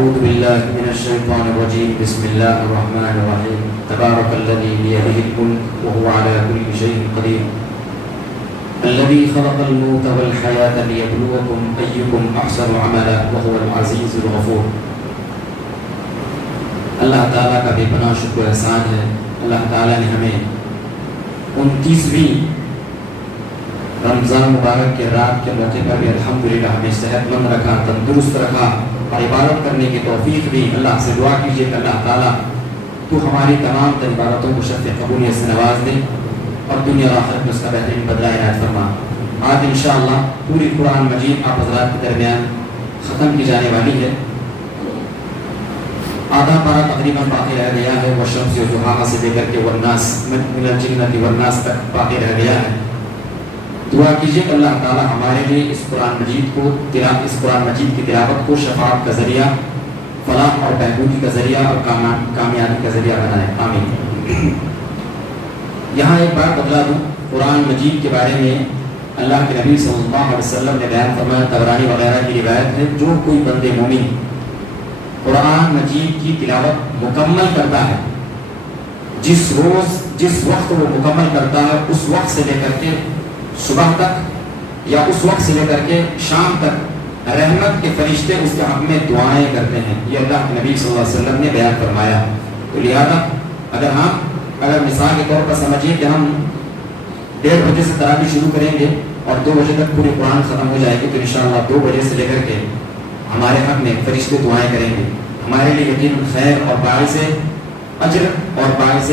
أعوذ بالله من الشيطان الرجيم بسم الله الرحمن الرحيم تبارك الذي بيده الملك وهو على كل شيء قدير الذي خلق الموت والحياة ليبلوكم أيكم أحسن عملا وهو العزيز الغفور. اللہ تعالیٰ کا بے پناہ شکر و احسان ہے. اللہ تعالیٰ نے ہمیں 29ویں رمضان مبارک کے رات کے موقع پر بھی الحمدللہ ہمیں صحت مند رکھا, تندرست رکھا اور عبادت کرنے کی توفیق دی. اللہ سے دعا کیجیے کہ اللہ تعالیٰ تو ہماری تمام عبادتوں کو شرف قبولیت سے نواز دے اور دنیا اور آخرت میں اس کا بہترین بدلہ عنایت فرما. آج انشاءاللہ پوری قرآن مجید آپ حضرات کے درمیان ختم کی جانے والی ہے. آدھا پارہ تقریباً باقی رہ گیا ہے. والشمس وضحاہا سے لے کر کے والناس من الجنۃ والناس تک باقی رہ گیا ہے. دعا کیجیے کہ اللہ تعالی ہمارے لیے اس قرآن مجید کی تلاوت کو شفاعت کا ذریعہ, فلاح اور بہبودی کا ذریعہ اور کامیابی کا ذریعہ بنائے. آمین. یہاں ایک بات بتلا دوں, قرآن مجید کے بارے میں اللہ کے نبی صلی اللہ علیہ وسلم نے بیان فرمایا, طبرانی وغیرہ کی روایت ہے, جو کوئی بندے مومن قرآن مجید کی تلاوت مکمل کرتا ہے, جس وقت وہ مکمل کرتا ہے اس وقت سے لے کر کے صبح تک یا اس وقت سے لے کر کے شام تک رحمت کے فرشتے اس کے حق میں دعائیں کرتے ہیں. یہ اللہ کے نبی صلی اللہ علیہ وسلم نے بیان فرمایا. تو لہذا اگر مثال کے طور پر سمجھیے کہ ہم 1:30 بجے سے تراویح شروع کریں گے اور 2 بجے تک پوری قرآن ختم ہو جائے گی, تو انشاءاللہ 2 بجے سے لے کر کے ہمارے حق میں فرشتے دعائیں کریں گے. ہمارے لیے یقیناً خیر اور باعث اجر اور باعث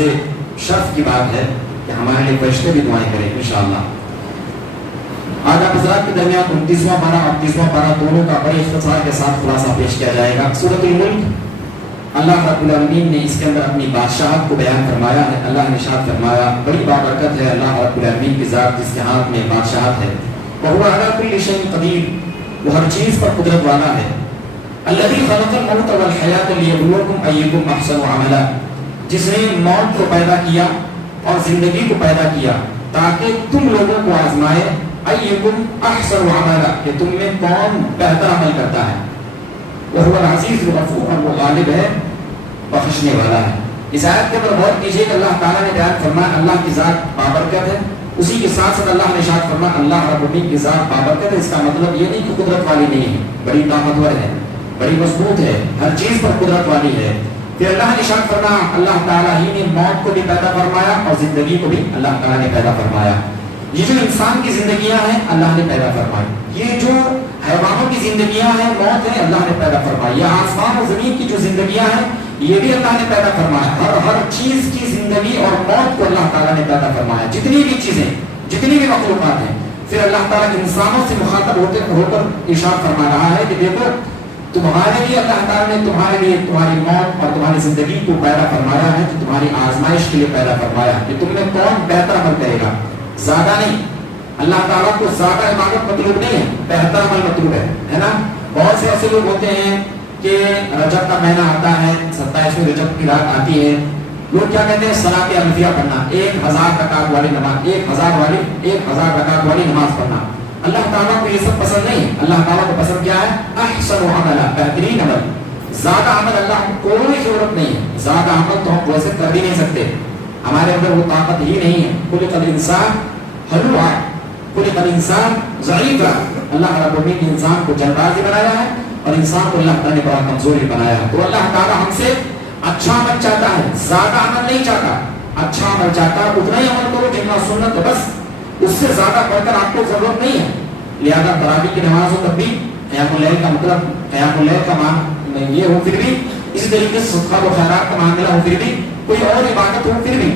شرف کی بات ہے کہ ہمارے لیے فرشتے بھی دعائیں کریں انشاءاللہ. آج آپ حضرات کے درمیان 29واں پارہ اور 30واں پارہ دونوں کا بڑے اختصار کے ساتھ خلاصہ پیش کیا جائے گا. سورۃ الملک, اللہ رب العالمین نے اس کے اندر اپنی بادشاہت کو بیان فرمایا ہے. اللہ نے ارشاد فرمایا, بڑی بابرکت ہے اللہ رب العالمین کی ذات جس کے ہاتھ میں بادشاہت ہے. وَهُوَ عَلَىٰ كُلِّ شَيْءٍ قَدِيرٌ, وہ ہر چیز پر قدرت والا ہے. الَّذِي خَلَقَ الْمَوْتَ وَالْحَيَاةَ لِيَبْلُوَكُمْ أَيُّكُمْ أَحْسَنُ عَمَلًا, جس نے موت کو پیدا کیا اور زندگی کو پیدا کیا تاکہ تم لوگوں کو آزمائے. أَيُّكُمْ أَحْسَنُ عَمَلًا, کہ تم میں کون بہتر عمل کرتا ہے. وَهُوَ الْعَزِيزُ الْغَفُورُ, اور وہ غالب ہے, بخشنے والا ہے. اس آیت کے اوپر غور کیجیے کہ اللہ تعالیٰ نے بیان فرمایا اللہ کی ذات بابرکت ہے. اسی کے ساتھ ساتھ اللہ نے ارشاد فرمایا اللہ رب العالمین کی ذات بابرکت ہے. اس کا مطلب یہ نہیں کہ قدرت والی نہیں ہے, بڑی طاقتور ہے, بڑی مضبوط ہے, ہر چیز پر قدرت والی ہے. پھر اللہ نے ارشاد فرمایا اللہ تعالیٰ ہی نے موت کو بھی پیدا فرمایا اور زندگی کو بھی اللہ تعالیٰ نے پیدا فرمایا. یہ جو انسان کی زندگیاں ہیں اللہ نے پیدا فرمائی, یہ جو حیوانوں کی زندگیاں ہیں موت ہے اللہ نے پیدا فرمائی, یہ آسمان و زمین کی جو زندگیاں ہیں یہ بھی اللہ نے پیدا فرمایا. ہر چیز کی زندگی اور موت کو اللہ تعالیٰ نے پیدا فرمایا. جتنی بھی چیزیں, جتنی بھی مخلوقات ہیں. پھر اللہ تعالیٰ انسانوں سے مخاطب ہو کر ارشاد فرما رہا ہے کہ دیکھو تمہارے لیے اللہ تعالیٰ نے تمہارے لیے تمہاری موت اور تمہاری زندگی کو پیدا فرمایا ہے, کہ تمہاری آزمائش کے لیے پیدا فرمایا کہ تم میں کون بہتر عمل کرے گا. زیادہ نہیں, اللہ تعالیٰ کو زیادہ عبادت مطلوب نہیں ہے, بہتر عمل مطلوب ہے نا. بہت سے ایسے لوگ ہوتے ہیں کہ رجب کا مہینہ آتا ہے, 27ویں رجب کی رات آتی ہے, لوگ کیا کہتے ہیں صلاۃ الفیہ پڑھنا, 1000 رکعت والی نماز, 1000 رکعت والی نماز پڑھنا. اللہ تعالیٰ کو یہ سب پسند نہیں. اللہ تعالیٰ کو پسند کیا ہے؟ احسن عملا, بہترین عمل. زیادہ عمل اللہ کو کوئی ضرورت نہیں ہے. زیادہ عمل تو ہم ویسے کر بھی نہیں سکتے, ہمارے اندر وہ طاقت ہی نہیں ہے. خلق الانسان ہلوعا, خلق الانسان ضعیفا, اللہ رب العالمین نے انسان کو جلبازی بنایا ہے اور انسان کو اللہ تعالیٰ نے بڑا کمزوری بنایا ہے. تو اللہ تعالیٰ ہم سے اچھا عمل چاہتا ہے, زیادہ عمل نہیں چاہتا. اچھا عمل چاہتا ہے, اتنا ہی عمل کرو جتنا سنت ہے بس, اس سے زیادہ بڑھ کر آپ کو ضرورت نہیں ہے. لہذا تراویح کی نماز ہو تب بھی, قیام اللیل کا مطلب قیام اللیل کا معنی یہ ہو, پھر بھی اسی طریقے سے صدقہ و خیرات کا معاملہ ہو, پھر بھی کوئی اور عبادت ہو, پھر بھی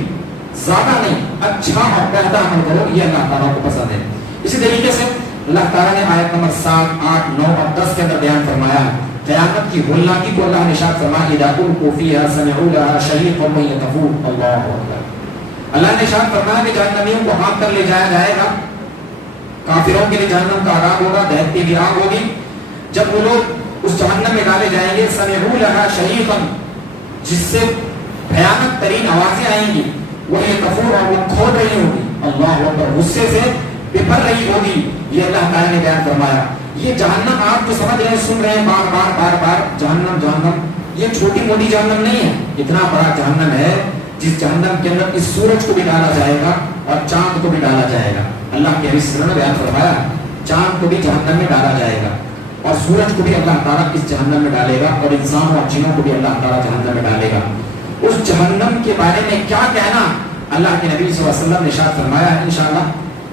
زیادہ نہیں, اچھا اور بہتر عمل کرو, یہ اللہ تعالیٰ کو پسند ہے. اسی طریقے سے اللہ تعالیٰ نے آیت نمبر 7, 8, 9 اور 10 کے اندر بیان فرمایا قیامت کی ہولناکی کو. اللہ نے ارشاد فرمایا اذا القوا فیہا سمعوا لها شہیقا یطفون. اللہ اکبر. اللہ نے ارشاد فرمایا کہ جہنمیوں کو ہانک کر لے جایا جائے گا. کافروں کے لیے جہنم کا عذاب ہوگا, دہتی بھی آگ ہوگی. جب وہ لوگ اس جہنم میں ڈالے جائیں گے, سمعوا لها شہیقا, جس سے بھیانک ترین آوازیں آئیں گی, وہ یطفون, اور وہ کھود رہی ہوگی. اللہ اکبر, غصے سے بپھر رہی ہوگی. یہ اللہ تعالیٰ نے بیان فرمایا. یہ جہنم آپ جو سمجھ رہے ہیں سن رہے ہیں بار بار بار بار جہنم جہنم، یہ چھوٹی موٹی جہنم نہیں ہے، اتنا بڑا جہنم ہے جس جہنم کے اندر اس سورج کو بھی ڈالا جائے گا اور چاند کو بھی ڈالا جائے گا۔ اللہ کے حدیث نے بیان فرمایا چاند کو بھی جہنم میں ڈالا جائے گا اور سورج کو بھی اللہ تعالیٰ اس جہنم میں ڈالے گا اور انسانوں اور جنوں کو بھی اللہ تعالیٰ جہنم میں ڈالے گا۔ اس جہنم کے بارے میں کیا کہنا، اللہ کے نبی صلی اللہ علیہ وسلم نے ارشاد فرمایا ہے انشاءاللہ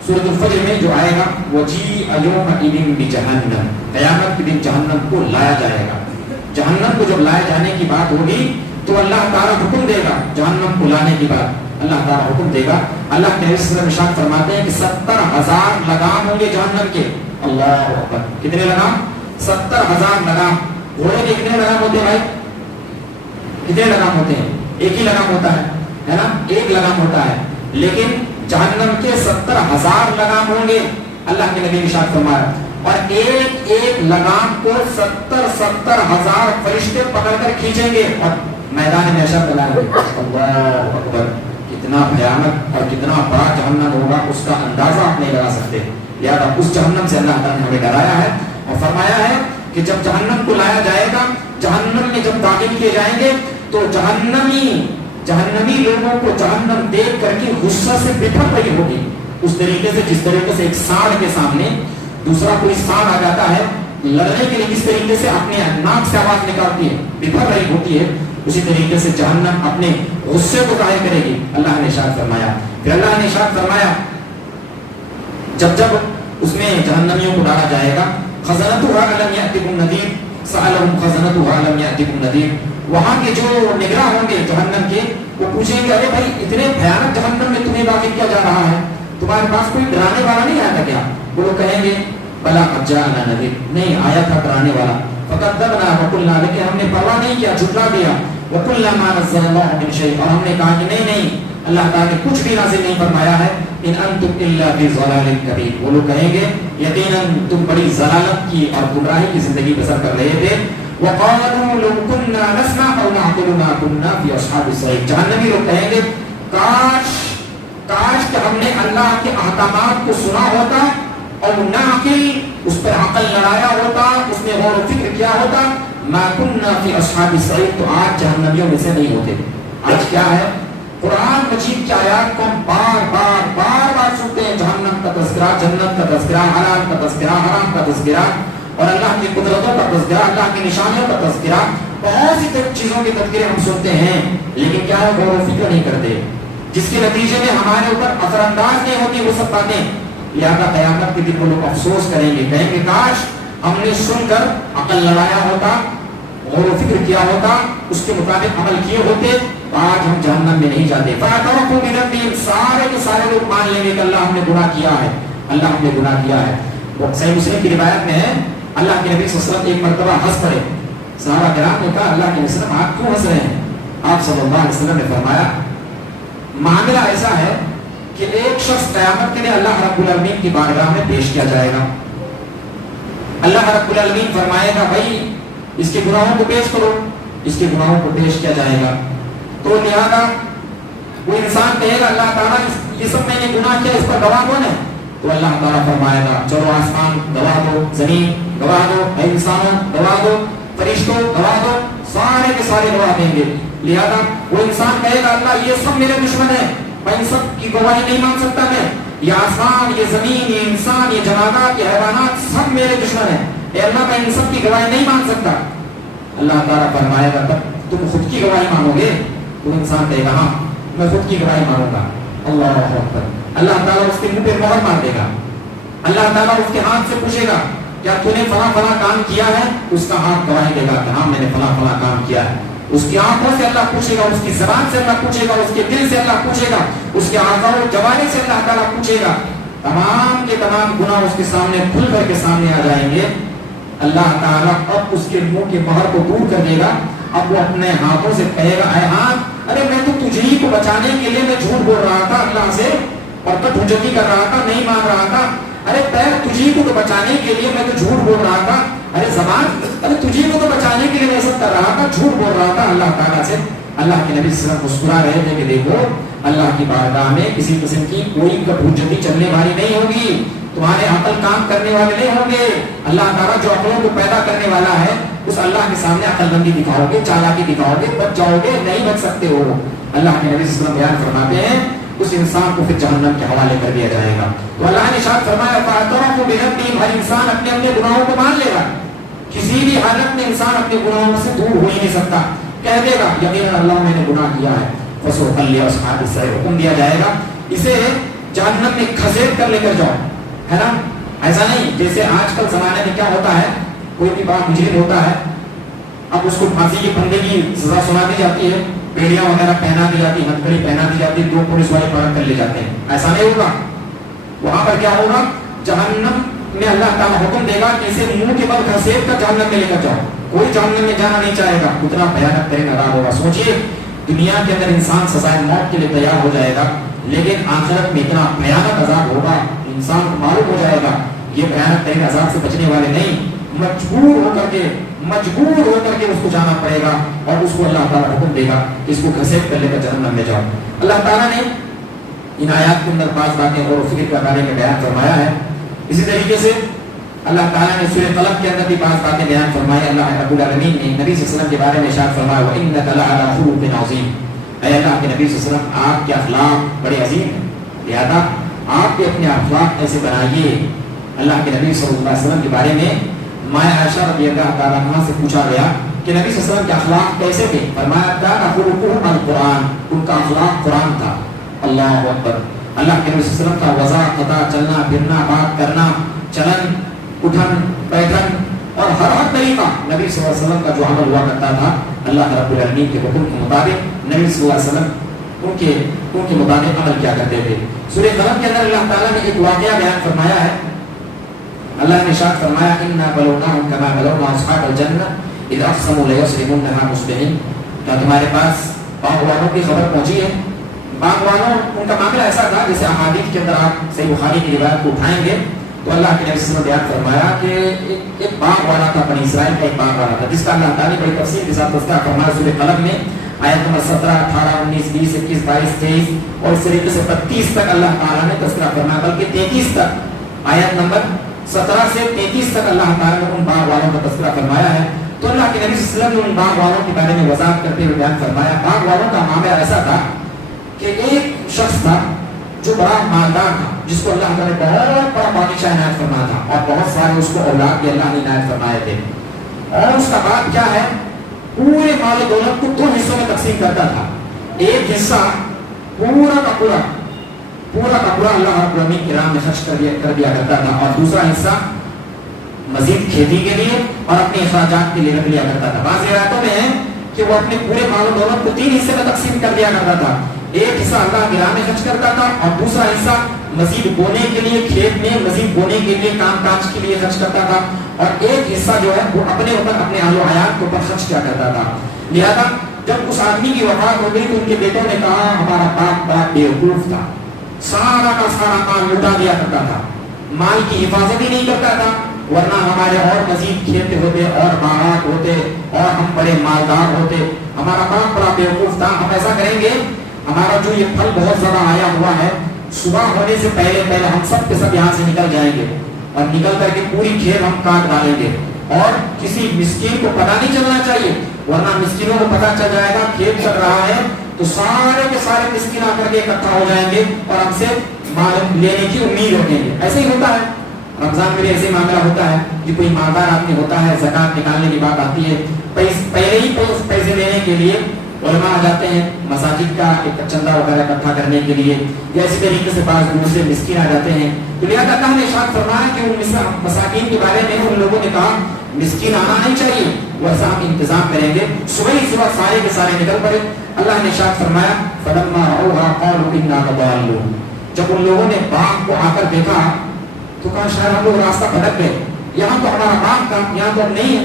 سورۃ الفجر میں جو آئے گا، وَجِيءَ يَوْمَئِذٍ بِجَهَنَّمَ، قیامت کے دن جہنم کو لایا جائے گا۔ جہنم کو جب لائے جانے کی بات ہوگی تو اللہ تعالیٰ حکم دے گا، جہنم کو لانے کی بات اللہ تعالیٰ حکم دے گا۔ اللہ کے نبی صلی اللہ علیہ وسلم ارشاد فرماتے ہیں کہ 70,000 لگام ہوں گے جہنم کے۔ اللہ اکبر، کتنے لگام؟ 70,000 لگام۔ گھوڑے کے کتنے لگام ہوتے ہیں بھائی؟ کتنے لگام ہوتے ہیں؟ ایک ہی لگام ہوتا ہے نا، ایک لگام ہوتا ہے، لیکن جہنم کے 70,000 لگام ہوں گے، اللہ کے نبی نے ارشاد فرمایا، اور ایک ایک لگام کو 70,000 فرشتے پکڑ کر کھینچیں گے اور میدان محشر میں لائیں گے۔ اللہ اکبر، کتنا بھیانک اور کتنا بڑا جہنم ہوگا اس کا اندازہ آپ نہیں لگا سکتے۔ لہٰذا اس جہنم سے اللہ تعالیٰ نے ہمیں ڈرایا ہے اور فرمایا ہے کہ جب جہنم کو لایا جائے گا، جہنم میں جب داخل کیے جائیں گے تو جہنمی لوگوں کو جہنم دیکھ کر کے غصہ سے بپھر رہی ہوگی، اس طریقے سے جس طریقے سے ایک سانڈ کے سامنے دوسرا کوئی سانڈ آ جاتا ہے لڑنے کے لیے جس طریقے سے اپنے ناک سے آواز نکالتی ہے، بپھر رہی ہوتی ہے، اسی طریقے سے جہنم اپنے غصے کو ظاہر کرے گی۔ اللہ نے ارشاد فرمایا، پھر اللہ نے ارشاد فرمایا جب اس میں جہنمیوں کو ڈالا جائے گا، خزنتها الم یاتکم نذیر سألهم خزنتها الم یاتکم نذیر، وہاں کے جو نگراں ہوں گے جہنم کے وہ پوچھیں گے ارے بھائی اتنے بھیانک جہنم میں تمہیں داخل کیا جا رہا ہے، تمہارے پاس کوئی ڈرانے والا نہیں آیا تھا کیا؟ وہ لوگ کہیں گے بلا قد جاءنا نذیر، نہیں آیا تھا ڈرانے والا، فکذبنا وقلنا، لیکن ہم نے پرواہ نہیں کیا، جھٹلا دیا، وقلنا ما نزل اللہ من شیء، اور ہم نے کہا کہ نہیں اللہ تعالیٰ نے کچھ بھی نازل نہیں فرمایا ہے، ان انتم الا فی ضلال کبیر، وہ لوگ کہیں گے یقیناً تم بڑی ضلالت کی اور گمراہی کی زندگی بسر کر رہے تھے۔ وقالوا لو كنا نسمع او نعقل ما كنا في اصحاب السعير، جہنمی لوگ کہیں گے کاش کہ ہم نے اللہ کے احکامات کو سنا ہوتا اور نعقل اس پر عقل لڑایا ہوتا، اس میں غور و فکر کیا ہوتا، ما كنا في اصحاب السعير، تو آج جہنمیوں میں سے نہیں ہوتے۔ آج کیا ہے؟ قرآن مجید کی آیات کو ہم بار بار سنتے ہیں، جہنم کا تذکرہ، جنت کا تذکرہ، حلال کا تذکرہ، حرام کا تذکرہ، اور اللہ کی قدرتوں کا تذکرہ، اللہ کی نشانیوں کا تذکرہ، بہت سی چیزوں کے تذکرے ہم سنتے ہیں، لیکن کیا ہے غور و فکر نہیں کرتے، جس کے نتیجے میں ہمارے اوپر اثر انداز نہیں ہوتی وہ سب باتیں۔ لہٰذا قیامت کے دن وہ لوگ افسوس کریں گے، کہیں گے کاش ہم نے سن کر عقل لڑایا ہوتا، غور و فکر کیا ہوتا، اس کے مطابق عمل کیے ہوتے، آج ہم جہنم میں نہیں جاتے۔ فَاعْتَرَفُوا بِذَنبِهِمْ، سارے کے سارے لوگ مان لیں گے کہ اللہ ہم نے گناہ کیا ہے، اللہ ہم نے گناہ کیا ہے۔ صحیح مسلم کی روایت میں ہے اللہ کے نبی صلی اللہ علیہ وسلم ایک مرتبہ ہنس پڑے، صحابہ کرام نے کہا اللہ کے نبی صلی اللہ علیہ وسلم آپ کیوں ہنس رہے ہیں؟ آپ صلی اللہ علیہ وسلم نے فرمایا معاملہ ایسا ہے کہ ایک شخص قیامت کے لیے اللہ رب العالمین کی بارگاہ میں پیش کیا جائے گا، اللہ رب العالمین فرمائے گا بھائی اس کے گناہوں کو پیش کرو، اس کے گناہوں کو پیش کیا جائے گا، تو لہذا وہ انسان کہے گا اللہ تعالیٰ یہ سب میں نے گناہ کیا، اس پر گواہ کون ہے؟ تو اللہ تعالیٰ فرمائے گا چلو آسمان گواہ دو، زمین گواہ دو، اے انسانوں گواہ دو، فرشتوں گواہ دو، سارے کے سارے گواہ دیں گے۔ لہذا وہ انسان کہے گا اللہ یہ سب میرے دشمن ہیں، میں ان سب کی گواہی نہیں مان سکتا، میں یہ آسمان، یہ زمین، یہ انسان، یہ جمادات، یہ حیوانات سب میرے دشمن ہیں، اے اللہ میں ان سب کی گواہی نہیں مان سکتا۔ اللہ تعالیٰ فرمائے گا تب تم خود کی گواہی مانو گے؟ تو انسان کہے گا ہاں میں خود کی گواہی مانوں گا۔ اللہ اکبر، اللہ تعالیٰ اس کے منہ پہ مہر مار دے گا، اللہ تعالیٰ اس کے ہاتھ سے پوچھے گا کیا تو نے فلاں فلاں کام کیا ہے؟ اس کا ہاتھ گواہی دے گا کہ ہاں میں نے فلاں فلاں کام کیا ہے۔ اس کی آنکھوں سے اللہ پوچھے گا، اس کی زبان سے اللہ پوچھے گا، اس کے دل سے اللہ پوچھے گا، اس کے اعضاء و جوارح سے اللہ تعالیٰ پوچھے گا، تمام کے تمام گناہ اس کے سامنے کھل کر کے سامنے آ جائیں گے۔ اللہ تعالیٰ اب اس کے منہ کے مہر کو دور کر دے گا، اب وہ اپنے ہاتھوں سے کہے گا اے ہاتھ ارے میں تو تجھے ہی کو بچانے کے لیے میں جھوٹ بول رہا تھا اللہ سے اور کٹ حجتی کر رہا تھا، نہیں مان رہا تھا، ارے پیر تجھے کو تو بچانے کے لیے میں تو جھوٹ بول رہا تھا، ارے زبان ارے تجھے کو تو بچانے کے لیے میں سب کر رہا تھا، جھوٹ بول رہا تھا اللہ تعالیٰ سے۔ اللہ کے نبی صلی اللہ علیہ وسلم مسکرا رہے تھے کہ دیکھو اللہ کی بارگاہ میں کسی قسم کی کوئی کٹ حجتی چلنے والی نہیں ہوگی، تمہارے عقل کام کرنے والے نہیں ہوں گے. اللہ تعالیٰ جو عقلوں کو پیدا کرنے والا ہے اس اللہ کے سامنے عقل بندی دکھاؤ گے, چالاکی دکھاؤ گے, بچ جاؤ گے, نہیں بچ سکتے ہو. اللہ کے نبی صلی اللہ علیہ وسلم بیان فرماتے ہیں اس انسان کو پھر جہنم کے حوالے کر دیا جائے گا. تو اللہ نے ارشاد فرمایا فَاعْتَرَفُوا بِذَنبِهِمْ, ہر انسان اپنے اپنے گناہوں کو مان لے گا. کسی بھی حالت میں انسان اپنے گناہوں سے دور ہو ہی نہیں سکتا. کہہ دے گا یقیناً اللہ میں نے گناہ کیا ہے. فَسُوقًا لِأَصْحَابِ السَّعِيرِ, حکم دیا جائے گا اسے جہنم میں گھسیٹ کر لے کر جاؤ, ہے نا. ایسا نہیں جیسے آج کل زمانے میں کیا ہوتا ہے, کوئی بھی بات مجرم ہوتا ہے, اب اس کو پھانسی کے پھندے کی سزا سنا دی جاتی ہے, بیڑیاں وغیرہ پہنا دی جاتی, ہتھکڑی پہنا دی جاتی, 2 پولیس والے پکڑ کر لے جاتے ہیں. ایسا نہیں ہوگا. وہاں پر کیا ہوگا, جہنم میں اللہ تعالیٰ حکم دے گا کہ اسے منہ کے بل گھسیٹ کر جہنم میں لے کر جاؤ. کوئی جہنم میں جانا نہیں چاہے گا, اتنا بھیانک ترین عذاب ہوگا. سوچئے دنیا کے اندر انسان سزائے موت کے لیے تیار ہو جائے گا, لیکن آخرت میں اتنا بھیانک عذاب ہوگا, انسان کو معلوم ہو جائے گا یہ بھیانک ترین عذاب سے بچنے والے نہیں, مجبور ہو کر کے اس کو جانا پڑے گا. اور اس کو اللہ تعالیٰ حکم دے گا کہ اس کو گھسیٹ کر لے کر جہنم میں جاؤ. اللہ تعالیٰ نے ان آیات کے اندر 5 باتیں اور فکر کے بارے میں بیان فرمایا ہے. اسی طریقے سے اللہ تعالیٰ نے سورہ قلم کے اندر بھی 5 باتیں بیان فرمائی. اللہ رب العالمین نے نبی صلی اللہ علیہ وسلم کے بارے میں ارشاد فرمایا وَإِنَّكَ لَعَلَىٰ خُلُقٍ عَظِيمٍ, اے اللہ کے نبی صلی اللہ علیہ وسلم آپ کے اخلاق بڑے عظیم ہیں, لہذا آپ بھی اپنے اخلاق ایسے بنائیے. اللہ کے نبی صلی اللہ علیہ وسلم کے بارے میں مائیں عائشہ رضی اللہ تعالیٰ عنہا سے پوچھا گیا کہ نبی صلی اللہ علیہ وسلم کے اخلاق کیسے تھے. فرمایا كَانَ خُلُقُهُمْ الْقُرْآنُ, ان کا اخلاق قرآن تھا. اللہ اکبر. اللہ کے نبی صلی اللہ علیہ وسلم کا وضع قطع, چلنا پھرنا, بات کرنا, چلن اٹھن بیٹھن اور ہر طریقہ نبی صلی اللہ علیہ وسلم کا جو عمل ہوا کرتا تھا اللہ رب العالمین کے حکم کے مطابق نبی صلی اللہ علیہ وسلم ان کے مطابق عمل کیا کرتے تھے. سورہ قلم کے اندر اللہ تعالیٰ نے ایک واقعہ بیان فرمایا ہے. اللہ نے ارشاد فرمایا اِنَّا بَلَوْنَاهُمْ كَمَا بَلَوْنَا أَصْحَابَ الْجَنَّةِ إِذْ أَقْسَمُوا لَيَصْرِمُنَّهَا مُصْبِحِينَ. کیا تمہارے پاس باغ والوں کی خبر پہنچی ہے؟ باغ والوں ان کا معاملہ ایسا تھا جیسے احادیث کے اندر آپ صحیح بخاری کی روایت کو اٹھائیں گے تو اللہ کے نبی صلی اللہ علیہ وسلم نے بیان فرمایا کہ ایک باغ والا تھا, بنی اسرائیل کا ایک باغ والا تھا, جس کا اللہ تعالیٰ نے بڑی تفصیل کے ساتھ تذکرہ فرمایا سورہ قلم میں آیت نمبر 17, 18, 19, 20, 21, 22, 23 اور اس طریقے سے 32 تک اللہ تعالیٰ نے تذکرہ فرمایا, بلکہ 33 تک, آیت نمبر 17 سے 33 تک اللہ تعالیٰ نے ان باغ والوں کا تذکرہ فرمایا ہے. تو اللہ کے نبی صلی اللہ علیہ وسلم نے ان باغ والوں کے بارے میں وضاحت کرتے ہوئے بیان فرمایا. باغ والوں کا معاملہ ایسا تھا کہ ایک شخص تھا جو بڑا مالدار تھا, جس کو اللہ تعالیٰ نے بہت بڑا بادشاہ عنایت فرمایا تھا اور بہت سارے اس کو اولاد بھی اللہ نے عنایت فرمائے تھے. اور اس کا بات کیا ہے, پورے مال و دولت کو 2 حصوں میں تقسیم کرتا تھا. ایک حصہ پورا کا پورا اللہ رب العالمین کی راہ میں خرچ کر دیا کرتا تھا, اور دوسرا حصہ مزید کھیتی کے لیے اور اپنے اخراجات کے لیے رکھ لیا کرتا تھا. بعض روایتوں میں ہے کہ وہ اپنے پورے مال و دولت کو 3 حصے میں تقسیم کر دیا کرتا تھا. ایک حصہ اللہ کی راہ میں خرچ کرتا تھا اور دوسرا حصہ مزید بونے کے لیے, کھیت میں مزید بونے کے لیے, کام کاج کے لیے خرچ کرتا تھا, اور ایک حصہ جو ہے وہ اپنے اوپر, اپنے اہل و عیال کے اوپر خرچ کیا کرتا تھا. لہذا جب اس آدمی کی وفات ہو گئی تو ان کے بیٹوں نے کہا ہمارا باپ بڑا بیوقوف تھا, سارا کا سارا مال لٹا دیا کرتا تھا, مال کی حفاظت ہی نہیں کرتا تھا, ورنہ ہمارے اور مزید کھیت ہوتے اور باغات ہوتے اور ہم بڑے مالدار ہوتے. ہمارا باپ بڑا بیوقوف تھا. ہم ایسا کریں گے, ہمارا جو یہ پھل بہت زیادہ آیا ہوا ہے, صبح ہونے سے پہلے ہم سب کے سب یہاں سے نکل جائیں گے اور نکل کر کے پوری کھیت ہم کاٹ ڈالیں گے, اور کسی مسکین کو پتہ نہیں چلنا چاہیے, ورنہ مسکینوں کو پتہ چل جائے گا کھیت چل رہا ہے تو سارے کے سارے مسکین آ کر کے اکٹھا ہو جائیں گے اور ہم سے مال لینے کی امید رکھیں گے. ایسے ہی ہوتا ہے, رمضان میں بھی ایسے معاملہ ہوتا ہے کہ کوئی مالدار آدمی ہوتا ہے, زکات نکالنے کی بات آتی ہے, پہلے ہی پیسے لینے کے لیے علماء آ جاتے ہیں مساجد کا ایک چندہ وغیرہ اکٹھا کرنے کے لیے, یا اسی طریقے سے بعض دور سے مسکین آ جاتے ہیں. تو لہٰذا اللہ نے ارشاد فرمایا کہ ان مساکین کے بارے میں ان لوگوں نے کہا مسکین آنا نہیں چاہیے, ویسا ہم انتظام کریں گے. صبح ہی صبح سارے کے سارے نکل پڑے. اللہ نے ارشاد فرمایا فلما رأوها قالوا إنا لضالون. جب ان لوگوں نے باغ کو آ کر دیکھا تو کہا شاید ہم لوگ راستہ بھٹک گئے, یہاں تو ہمارا باغ تھا, یہاں تو ہم نہیں ہے.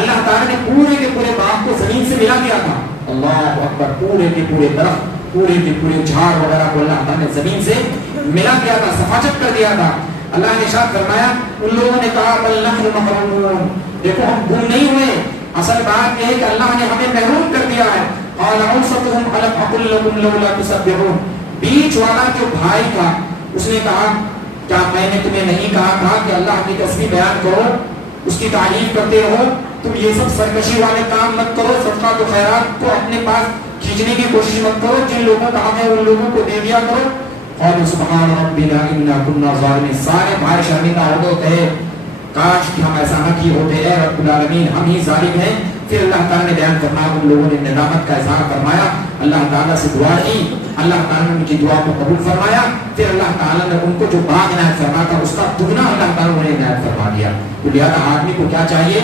اللہ تعالیٰ نے پورے کے پورے باغ کو زمین سے ملا دیا تھا. اللہ اکبر, پورے کے پورے درخت, پورے کے پورے جھاڑ وغیرہ کو اللہ تعالیٰ نے زمین سے ملا دیا تھا, صفاچت کر دیا تھا. اللہ نے ارشاد فرمایا ان لوگوں نے کہا بل نحن محرومون, دیکھو ہم گم نہیں ہوئے, اصل بات یہ ہے کہ اللہ نے ہمیں محروم کر دیا ہے. قال اوسطهم الم اقل لكم لولا تسبحون. بیچ والا جو بھائی تھا اس نے کہا کیا میں نے تمہیں نہیں کہا تھا کہ اللہ کی تسبیح بیان کرو، اس کی تعریف کرتے رہو، تم یہ سب سرکشی والے کام مت کرو، صدقات و خیرات کو اپنے پاس کھینچنے کی کوشش مت کرو، جن لوگوں کا حق ہے ان لوگوں کو دے دیا کرو. اور سبحان ربنا انا كنا ظالمین، سارے بھائی شرمندہ ہو گئے تھے، کاش کہ ہم ایسا نہ کیے ہوتے، اے رب العالمین ہم ہی ظالم ہیں. پھر اللہ تعالیٰ نے بیان فرمایا، ان لوگوں نے ندامت کا اظہار فرمایا، اللہ تعالیٰ سے دعا کی، اللہ تعالیٰ نے ان کی دعا کو قبول فرمایا. پھر اللہ تعالیٰ نے ان کو جو باغ عنایت فرمایا تھا اس کا دگنا اللہ تعالیٰ نے عنایت فرما دیا. تو لہٰذا آدمی کو کیا چاہیے؟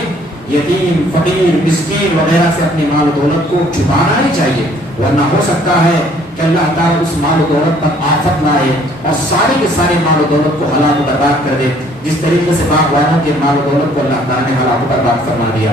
یتیم، فقیر، مسکین وغیرہ سے اپنی مال و دولت کو چھپانا نہیں چاہیے، ورنہ ہو سکتا ہے کہ اللہ تعالیٰ اس مال و دولت پر آفت لائے اور سارے کے سارے مال و دولت کو ہلاک و برباد کر دے، جس طریقے سے باغ والوں کے مال و دولت کو اللہ تعالیٰ نے ہلاک و برباد فرما دیا.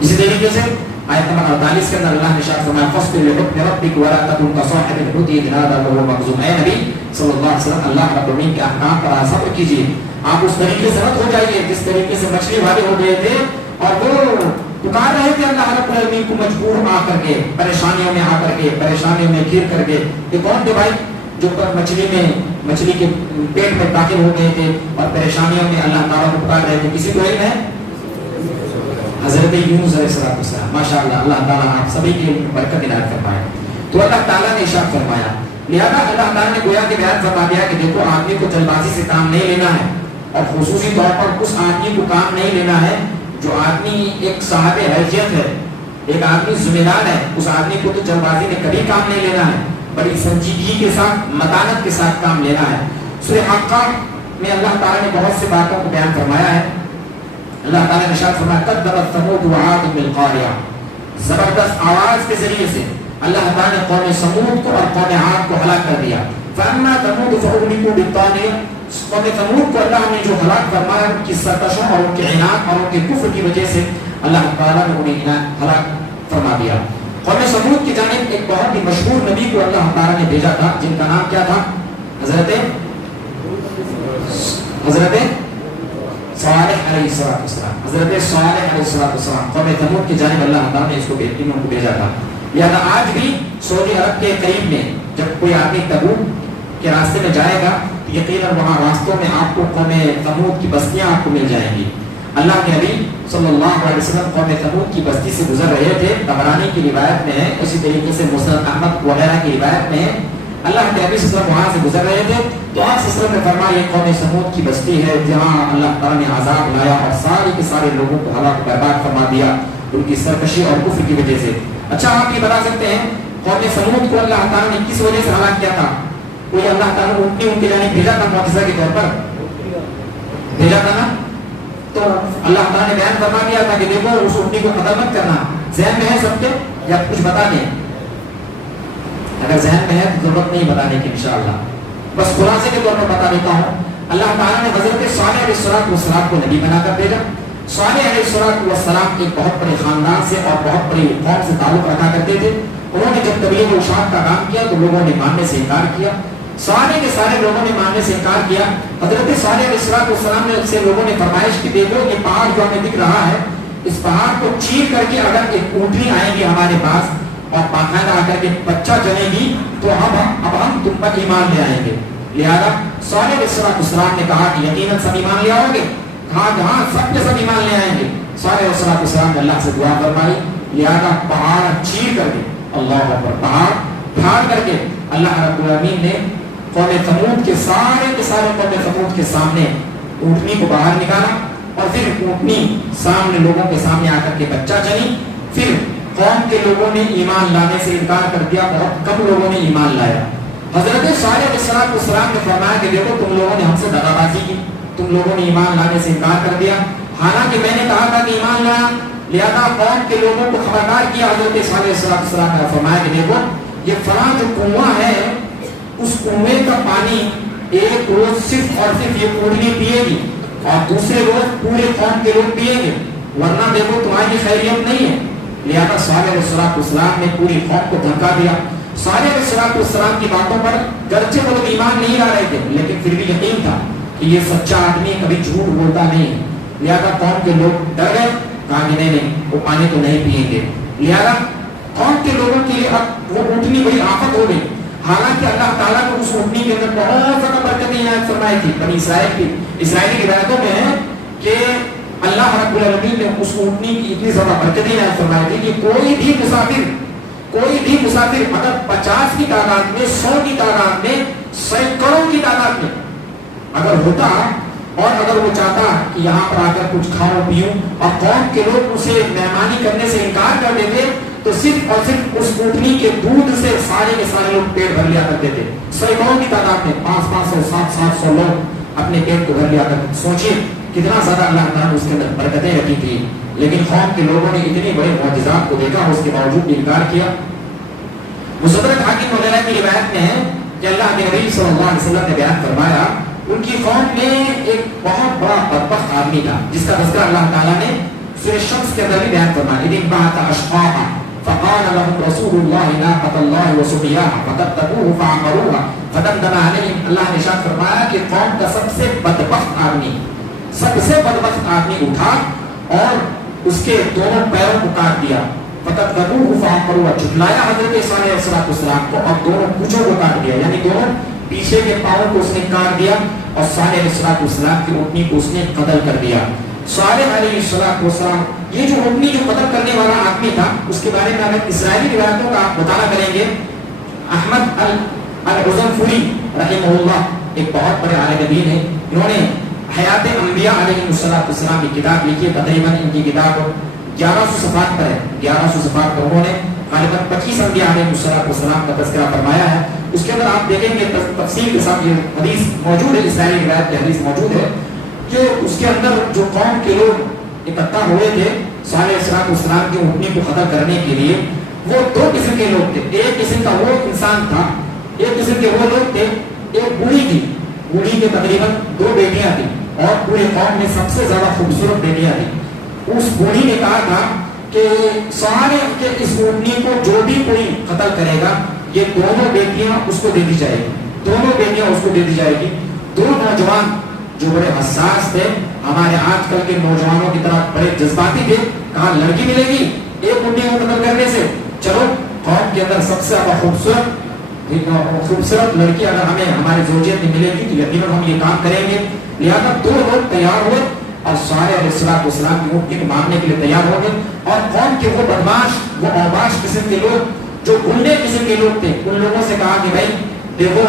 اسی طریقے سے آیت نمبر 48 کے اندر اللہ نے ارشاد فرمایا فاصبر لحکم ربک ولا تکن کصاحب الحوت اذ نادى وهو مكظوم. اے نبی صلی اللہ علیہ وسلم، اللہ رب العالمین کے احکام پر صبر کیجیے، آپ اس طریقے سے مت ہو جائیے جس طریقے سے مچھلی والے ہو گئے تھے اور وہ پکار رہے تھے اللہ رب العالمین کو مجبور آ کر کے، پریشانیوں میں آ کر کے، پریشانیوں میں گھر کر کے. یہ کون تھے بھائی؟ جو مچھلی کے پیٹ میں داخل ہو گئے تھے اور پریشانیوں میں اللہ تعالیٰ کو پکار رہے تھے. کسی کو علم ہے؟ حضرت یونس علیہ السلام. ماشاء اللہ، اللہ تعالیٰ آپ سبھی کی برکت عنایت فرمائے. تو اللہ تعالیٰ نے ارشاد فرمایا، لہذا اللہ تعالیٰ نے گویا کہ بیان فرما دیا کہ دیکھو آدمی کو جلد بازی سے کام نہیں لینا ہے، اور خصوصی طور پر اس آدمی کو کام نہیں لینا ہے جو آدمی ایک صاحب حیثیت ہے، ایک آدمی ذمہ دار ہے. اس آدمی کو تو جلد بازی میں کبھی کام نہیں لینا ہے، بڑی سنجیدگی کے ساتھ، متانت کے ساتھ کام لینا ہے. سورہ حقہ میں اللہ تعالیٰ نے بہت سی باتوں کو بیان فرمایا ہے. اللہ تعالیٰ نے ارشاد فرمایا کذبت ثمود وعاد بالقاریہ، زبردست آواز کے ذریعے سے اللہ تعالیٰ نے قوم ثمود کو اور قوم عاد کو ہلاک کر دیا. فاما ثمود فاغرقوا بالطاغیہ، قوم ثمود کو اللہ نے جو ہلاک فرمایا ان کی سرکشوں اور ان کے عناد اور ان کے کفر کی وجہ سے اللہ تعالیٰ نے انہیں ہلاک فرما دیا. قوم ثمود کی جانب ایک بہت ہی مشہور نبی کو اللہ تعالیٰ نے بھیجا تھا، جن کا نام کیا تھا؟ حضرت صالح علیہ السلام. حضرت صالح علیہ السلام قوم ثمود کی جانب اللہ تعالیٰ نے اس کو بھیجا تھا. لہذا آج بھی سعودی عرب کے قریب میں جب کوئی آدمی تبوک کے راستے میں جائے گا یقیناً وہاں راستوں میں آپ کو قوم ثمود کی بستیاں آپ کو مل جائیں گی. اللہ کے نبی صلی اللہ علیہ وسلم قوم ثمود کی بستی سے گزر رہے تھے، طبرانی کی روایت میں ہے، اسی طریقے سے مسند احمد وغیرہ کی روایت میں ہے. اللہ کے نبی صلی اللہ علیہ وسلم وہاں سے گزر رہے تھے تو آپ صلی اللہ علیہ وسلم نے فرمایا یہ قوم ثمود کی بستی ہے جہاں اللہ تعالیٰ نے عذاب لایا اور سارے کے سارے لوگوں کو ہلاک برباد فرما دیا ان کی سرکشی اور کفر کی وجہ سے. اچھا آپ یہ بتا سکتے ہیں قوم ثمود کو اللہ تعالیٰ نے کس وجہ سے ہلاک کیا تھا؟ کوئی اللہ تعالیٰ نے اونٹنی ان کے جانب بھیجا تھا معجزہ کے طور پر؟ بھیجا تھا نا؟ تو اللہ تعالیٰ نے بیان فرما دیا تھا کہ دیکھو اس اونٹنی کو قتل مت کرنا. ذہن میں ہے سب کے یا کچھ بتا دیں؟ اگر ذہن میں ہے تو ضرورت نہیں بتانے کی انشاءاللہ، بس خلاصے کے طور پر بتا دیتا ہوں. اللہ تعالیٰ نے حضرت صالح علیہ السلام کو نبی بنا کر بھیجا. صالح علیہ السلام ایک بہت بڑے خاندان سے اور بہت بڑی قوم سے تعلق رکھا کرتے تھے. انہوں نے جب تبلیغ و ارشاد کا کام کیا تو لوگوں نے ماننے سے انکار کیا. سارے کے سارے لوگوں نے ماننے سے انکار کیا. حضرت صالح علیہ السلام نے سے لوگوں نے فرمائش کی دیکھو یہ پہاڑ جو ہمیں دکھ رہا ہے اس پہاڑ کو چیر کر کے اگر ایک اونٹنی آئے گی ہمارے پاس اور باقاعدہ آ کر کے بچہ جنے گی تو اب ہم تم پر ایمان لے آئیں گے. لہذا صالح علیہ السلام نے کہا کہ یقیناً سب ایمان لے آؤ گے؟ کہا کہ ہاں سب کے سب ایمان لے آئیں گے. صالح علیہ السلام نے اللہ سے دعا فرمائی. لہذا پہاڑ چیر کر کے اللہ اکبر پہاڑ پھاڑ کر کے اللہ رب العالمین نے قوم ثمود کے سارے قوم ثمود کے سامنے اونٹنی کو باہر نکالا اور پھر اونٹنی سامنے لوگوں کے سامنے آ کر کے بچہ جنی. پھر قوم کے لوگوں نے ایمان لانے سے انکار کر دیا، بہت کم لوگوں نے ایمان لایا. حضرت صالح علیہ السلام نے فرمایا کہ دیکھو تم لوگوں نے ہم سے دغا بازی کی، تم لوگوں نے ایمان لانے سے انکار کر دیا، حالانکہ میں نے کہا تھا کہ ایمان لایا. لہذا قوم کے لوگوں کو خبردار کیا. حضرت صالح علیہ السلام نے فرمایا کہ دیکھو یہ فلاں جو کنواں ہے اس کنویں کا پانی ایک روز صرف اور صرف یہ اونٹنی پیے گی اور دوسرے روز پورے قوم کے لوگ پیئیں گے، ورنہ دیکھو تمہاری خیریت نہیں ہے. لہذا صالح علیہ السلام نے پوری قوم کو دھمکا دیا. صالح علیہ السلام کی باتوں پر گرچہ وہ لوگ ایمان نہیں لا رہے تھے لیکن پھر بھی یقین تھا کہ یہ سچا آدمی کبھی جھوٹ بولتا نہیں ہے. لہذا قوم کے لوگ ڈر گئے، کہا کہ نہیں وہ پانی تو نہیں پیئیں گے. لہذا قوم کے لوگوں کے لیے اب وہ اونٹنی بڑی آفت ہو گئی. حالانکہ اللہ تعالیٰ کو اس اونٹنی کے اندر بہت زیادہ برکتیں عنایت فرمائی تھی بنی اسرائیل کی اسرائیلی روایتوں میں ہے کہ اللہ رب العالمین نے اس اونٹنی کی اتنی زیادہ برکتیں عنایت فرمائی تھی کہ کوئی بھی مسافر اگر 50 کی تعداد میں 100 کی تعداد میں سینکڑوں کی تعداد میں اگر ہوتا اور اگر وہ چاہتا کہ یہاں پر آ کر کچھ کھاؤ پیوں اور قوم کے لوگ اسے مہمانی کرنے سے انکار کر دیتے تو صرف اور صرف اس اونٹنی کے دودھ سے سارے کے سارے لوگ پیٹ بھر لیا کرتے تھے. سینکڑوں کی تعداد میں 500 700 لوگ اپنے پیٹ کو بھر لیا کرتے. سوچیے کتنا زیادہ اللہ تعالیٰ نے اس کے اندر برکتیں رکھی تھی, لیکن قوم کے لوگوں نے اتنے بڑے معجزات کو دیکھا, اس کے باوجود بھی انکار کیا. مصدرک حاکم وغیرہ کی روایت میں ہے کہ اللہ کے نبی صلی اللہ علیہ وسلم نے بیان فرمایا ان کی قوم میں ایک بہت بڑا بدبخت آدمی تھا جس کا تذکرہ اللہ تعالیٰ نے سورہ شمس کے اندر بھی بیان فرمایا. اذ بعث اشقاها فقال لهم رسول الله ناقة الله وسقياها فكذبوه فعقروها فدمدم عليهم. اللہ نے ارشاد فرمایا کہ قوم کا سب سے بدبخت آدمی اٹھا اور اس کے دونوں پیروں کو کاٹ دیا. فكذبوه فعقروها, جھٹلایا حضرت صالح علیہ السلام کو اور دونوں پوچھوں کو کاٹ دیا, یعنی دونوں پیچھے کے پاؤں کو اس نے کاٹ دیا اور صالح علیہ السلام کی اونٹنی کو اس نے قتل کر دیا. صالح علیہ السلام یہ جو اونٹنی جو قتل کرنے والا آدمی تھا اس کے بارے میں اگر اسرائیلی روایتوں کا آپ مطالعہ کریں گے, احمد الغضنفری رحمہ اللہ ایک بہت بڑے عالم دین ہیں, انہوں نے حیات انبیاء علیہ السلام کی کتاب لکھی ہے. تقریباً ان کی کتاب 1100 صفحات پر ہے. 1100 صفحات پر انہوں نے غالباً 25 انبیاء علیہ السلام کا تذکرہ فرمایا ہے. اس کے اندر آپ دیکھیں گے تفصیل کے ساتھ یہ حدیث موجود ہے, اسرائیلی روایت کی حدیث موجود ہے کہ اس کے اندر جو قوم کے لوگ اکٹھا ہوئے تھے صالح علیہ السلام کی اونٹنی کو قتل کرنے کے لیے, وہ دو قسم کے لوگ تھے. ایک قسم کا وہ انسان تھا, ایک قسم کے وہ لوگ تھے, ایک بوڑھی تھی, بوڑھی کے تقریباً 2 بیٹیاں تھیں اور پورے قوم میں سب سے زیادہ خوبصورت بیٹیاں تھیں. اس بوڑھی نے کہا تھا کہ سارے کے اس اونٹنی کو جو بھی کوئی قتل کرے گا یہ دونوں بیٹیاں اس کو دے دی جائے گی, دونوں بیٹیاں اس کو دے دی جائے گی. 2 نوجوان جو بڑے حساس تھے, ہمارے آج کل کے نوجوانوں کی طرح بڑے جذباتی تھے, کہا لڑکی ملے گی ایک اونٹنی کو قتل کرنے سے, چلو قوم کے اندر سب سے زیادہ خوبصورت لڑکی اگر ہمیں ہماری زوجیت میں ملے گی تو یقیناً ہم یہ کام کریں گے. لہٰذا 2 لوگ تیار ہوئے اور صالح علیہ السلام کی اونٹنی کو مارنے کے لیے تیار ہو گئے. اور قوم کے وہ بدماش, وہ اوباش قسم کے لوگ, جو گنڈے قسم کے لوگ تھے, ان لوگوں سے کہا کہ بھائی دیکھو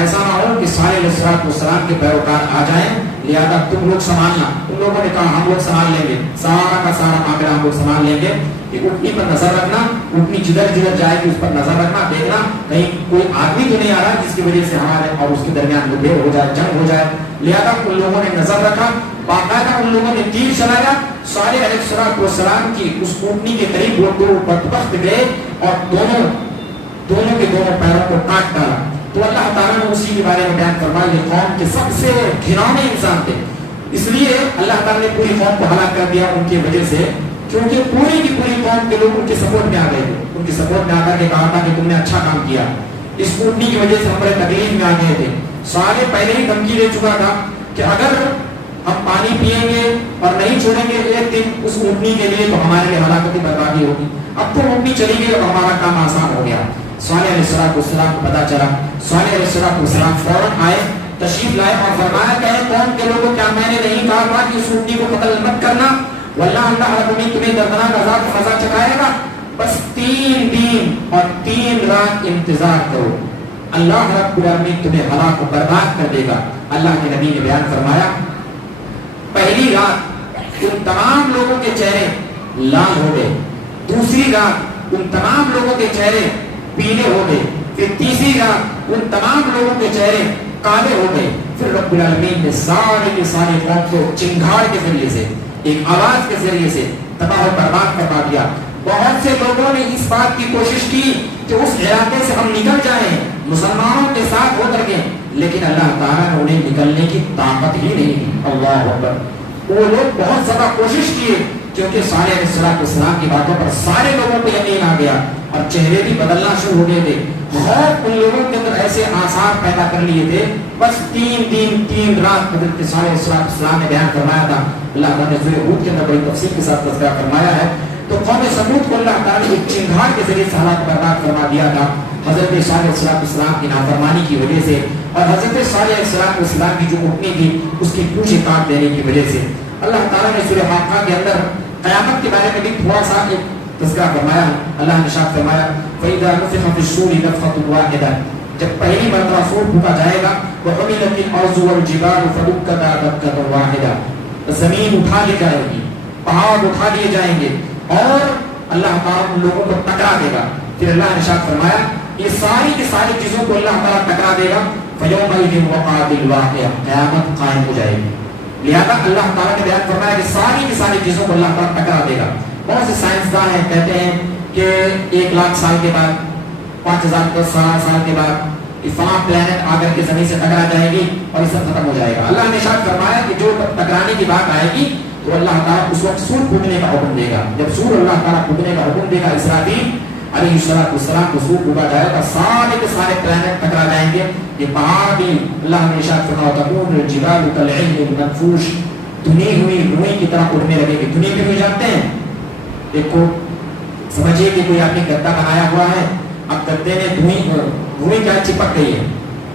ایسا نہ ہو کہ صالح علیہ السلام کے پیروکار آ جائیں, لہذا تم لوگ سنبھالنا. ان لوگوں نے کہا ہم لوگ سنبھال لیں گے, سارا کا سارا معاملہ ہم لوگ سنبھال لیں گے. کہ اونٹنی پر نظر رکھنا, اونٹنی جدھر جدھر جائے گی اس پر نظر رکھنا, دیکھنا کہیں کوئی آدمی تو نہیں آ رہا جس کی وجہ سے ہمارے اور اس کے درمیان مٹبھیڑ ہو جائے, جنگ ہو جائے. لہذا ان لوگوں نے نظر رکھا, باقاعدہ ان لوگوں نے تیر چلایا. صالح علیہ السلام کی اس اونٹنی کے قریب وہ 2 بدبخت گئے اور دونوں کے دونوں پیروں کو کاٹ ڈالا. تو اللہ تعالیٰ نے اسی کے بارے میں بیان فرمایا یہ قوم کے سب سے گھناؤنے انسان تھے, اس لیے اللہ تعالیٰ نے پوری قوم کو ہلاک کر دیا ان کی وجہ سے, کیونکہ پوری کی پوری قوم کے لوگ ان کے سپورٹ میں آ گئے تھے. ان کے سپورٹ میں آ کر کے کہا تھا کہ تم نے اچھا کام کیا, اس اونٹنی کی وجہ سے ہم بڑے تکلیف میں آ گئے تھے. سارے پہلے ہی دھمکی دے چکا تھا کہ اگر ہم پانی پیئیں گے اور نہیں چھوڑیں گے ایک دن اس اونٹنی کے لیے تو ہمارے لیے ہلاکتی بربادی ہوگی. اب تو اونٹنی چلی گئی, اب ہمارا کام آسان ہو گیا. صالح علیہ السلام کو پتا چلا, صالح علیہ السلام فوراً آئے, تشریف لائے اور فرمایا کہ قوم کے لوگوں کیا میں نے نہیں کہا تھا کہ اس اونٹنی کو قتل مت کرنا, واللہ اللہ رب العالمین تمہیں دردناک عذاب کا مزہ چکھائے گا, بس 3 دن اور 3 رات انتظار کرو, اللہ رب العالمین تمہیں ہلاک و برباد کر دے گا. اللہ کے نبی نے بیان فرمایا پہلی رات ان تمام لوگوں کے چہرے لال ہو گئے, دوسری رات ان تمام لوگوں کے چہرے پیلے ہو گئے, پھر تیسری رات ان تمام لوگوں کے چہرے کالے ہو گئے. پھر رب العالمین نے سارے کے سارے قوم کو چنگھاڑ کے ذریعے سے, ایک آواز کے ذریعے سے تباہ و برباد کروا دیا. بہت سے لوگوں نے اس بات کی کوشش کی کہ اس علاقے سے ہم نکل جائیں, مسلمانوں کے ساتھ ہو کر کے, لیکن اللہ تعالیٰ نے انہیں نکلنے کی طاقت ہی نہیں دی. اللہ اکبر. وہ لوگ بہت زیادہ کوشش کیے کیونکہ صالح علیہ السلام کی باتوں پر سارے لوگوں کو یقین آ گیا اور چہرے بھی بدلنا شروع ہو گئے تھے. خوف ان لوگوں کے اندر ایسے آثار پیدا کر لیے تھے. بس 3 دن 3 رات حضرت صالح علیہ السلام نے بیان فرمایا تھا. اللہ تعالیٰ نے سورہ ہود کے اندر بڑی تفصیل کے ساتھ تذکرہ فرمایا ہے تو قوم سمود کو اللہ تعالیٰ نے ایک چنگھاڑ کے ذریعے سے ہلاک برباد فرما دیا تھا حضرت صالح علیہ السلام کی نافرمانی کی وجہ سے، اور حضرت صالح علیہ السلام کی جو اٹھنی تھی اس کی پوچھیں کاٹ دینے کی وجہ سے۔ اللہ تعالیٰ نے سورہ حاقہ کے اندر قیامت کے بارے میں بھی تھوڑا سا ایک تذکرہ فرمایا۔ اللہ نے ارشاد فرمایا فَإِذَا نُفِخَ فِي الصُّورِ نَفْخَةٌ وَاحِدَةٌ، جب پہلی مرتبہ سور پھونکا جائے گا وَحُمِلَتِ الْأَرْضُ وَالْجِبَالُ فَدُكَّتَا دَكَّةً وَاحِدَةً، زمین اٹھا لی جائے گی، پہاڑ اٹھا لیے جائیں گے، اور اللہ تعالیٰ ان لوگوں کو ٹکرا دے گا۔ پھر اللہ نے ارشاد فرمایا یہ ساری کی ساری چیزوں کو اللہ تعالیٰ ٹکرا دے گا، فَيَوْمَئِذٍ وَقَعَتِ الْوَاقِعَةُ، قیامت قائم ہو جائے گی۔ لہذا اللہ تعالیٰ نے بیان فرمایا کہ ساری کی ساری چیزوں کو اللہ تعالیٰ ٹکرا دے گا۔ بہت سے سائنسداں ہیں کہتے ہیں کہ 1,00,000 سال کے بعد، 5,000 سال کے بعد فلاں پلانٹ آ کر کے زمین سے ٹکرا جائے گی اور یہ سب ختم ہو جائے گا۔ اللہ نے ارشاد فرمایا کہ جو ٹکرانے کی بات آئے گی تو اللہ تعالیٰ اس وقت سور پھونکنے کا حکم دے گا۔ جب سور اللہ تعالیٰ پھونکنے کا حکم دے گا، اسرافیل علیہ السلام کو سور پھونکا جائے گا، سارے کے سارے پلانٹ ٹکرا جائیں گے۔ یہ پہاڑ بھی اللہ نے ارشاد فرمایا تکون الجبال کالعہن المنفوش، دھنی ہوئی روئی کی طرح اڑنے لگے گی۔ دھنی ہوئی جانتے ہیں، ایک کو سمجھیے کہ کوئی آپ نے گدا بنایا ہوا ہے، اب گدے میں روئی کیا چپک گئی ہے،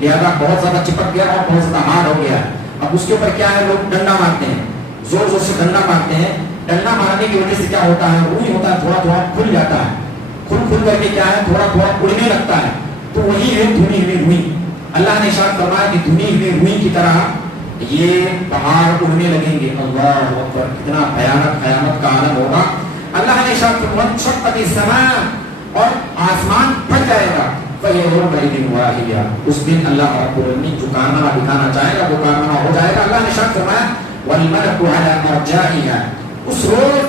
لہذا بہت زیادہ چپک گیا اور بہت زیادہ ہارڈ ہو گیا۔ اب اس کے اوپر کیا ہے، لوگ ڈنڈا مارتے ہیں، زور زور سے ڈنڈا مارتے ہیں۔ ڈنڈا مارنے کی وجہ سے کیا ہوتا ہے، روئی ہوتا ہے تھوڑا تھوڑا کھل جاتا ہے، کھل کر کے کیا ہے تھوڑا تھوڑا اڑنے لگتا ہے، تو وہی ہے دھنی ہوئی روئی۔ اللہ نے ارشاد فرمایا کہ دھنی ہوئی روئی کی طرح یہ پہاڑ اڑنے لگیں گے۔ اللہ اکبر، کتنا بھیانک قیامت کا عالم ہوگا۔ اللہ نے ارشاد فرمایا انشقت السماء، اور آسمان پھٹ جائے گا، فَيَوْمَئِذٍ وَاهِيَةٌ، اس دن اللہ رب العالمین جو کارنامہ دکھانا چاہے گا وہ کارنامہ ہو جائے گا۔ اللہ نے ارشاد فرمایا وَالْمَلَكُ عَلَى أَرْجَائِهَا، اس روز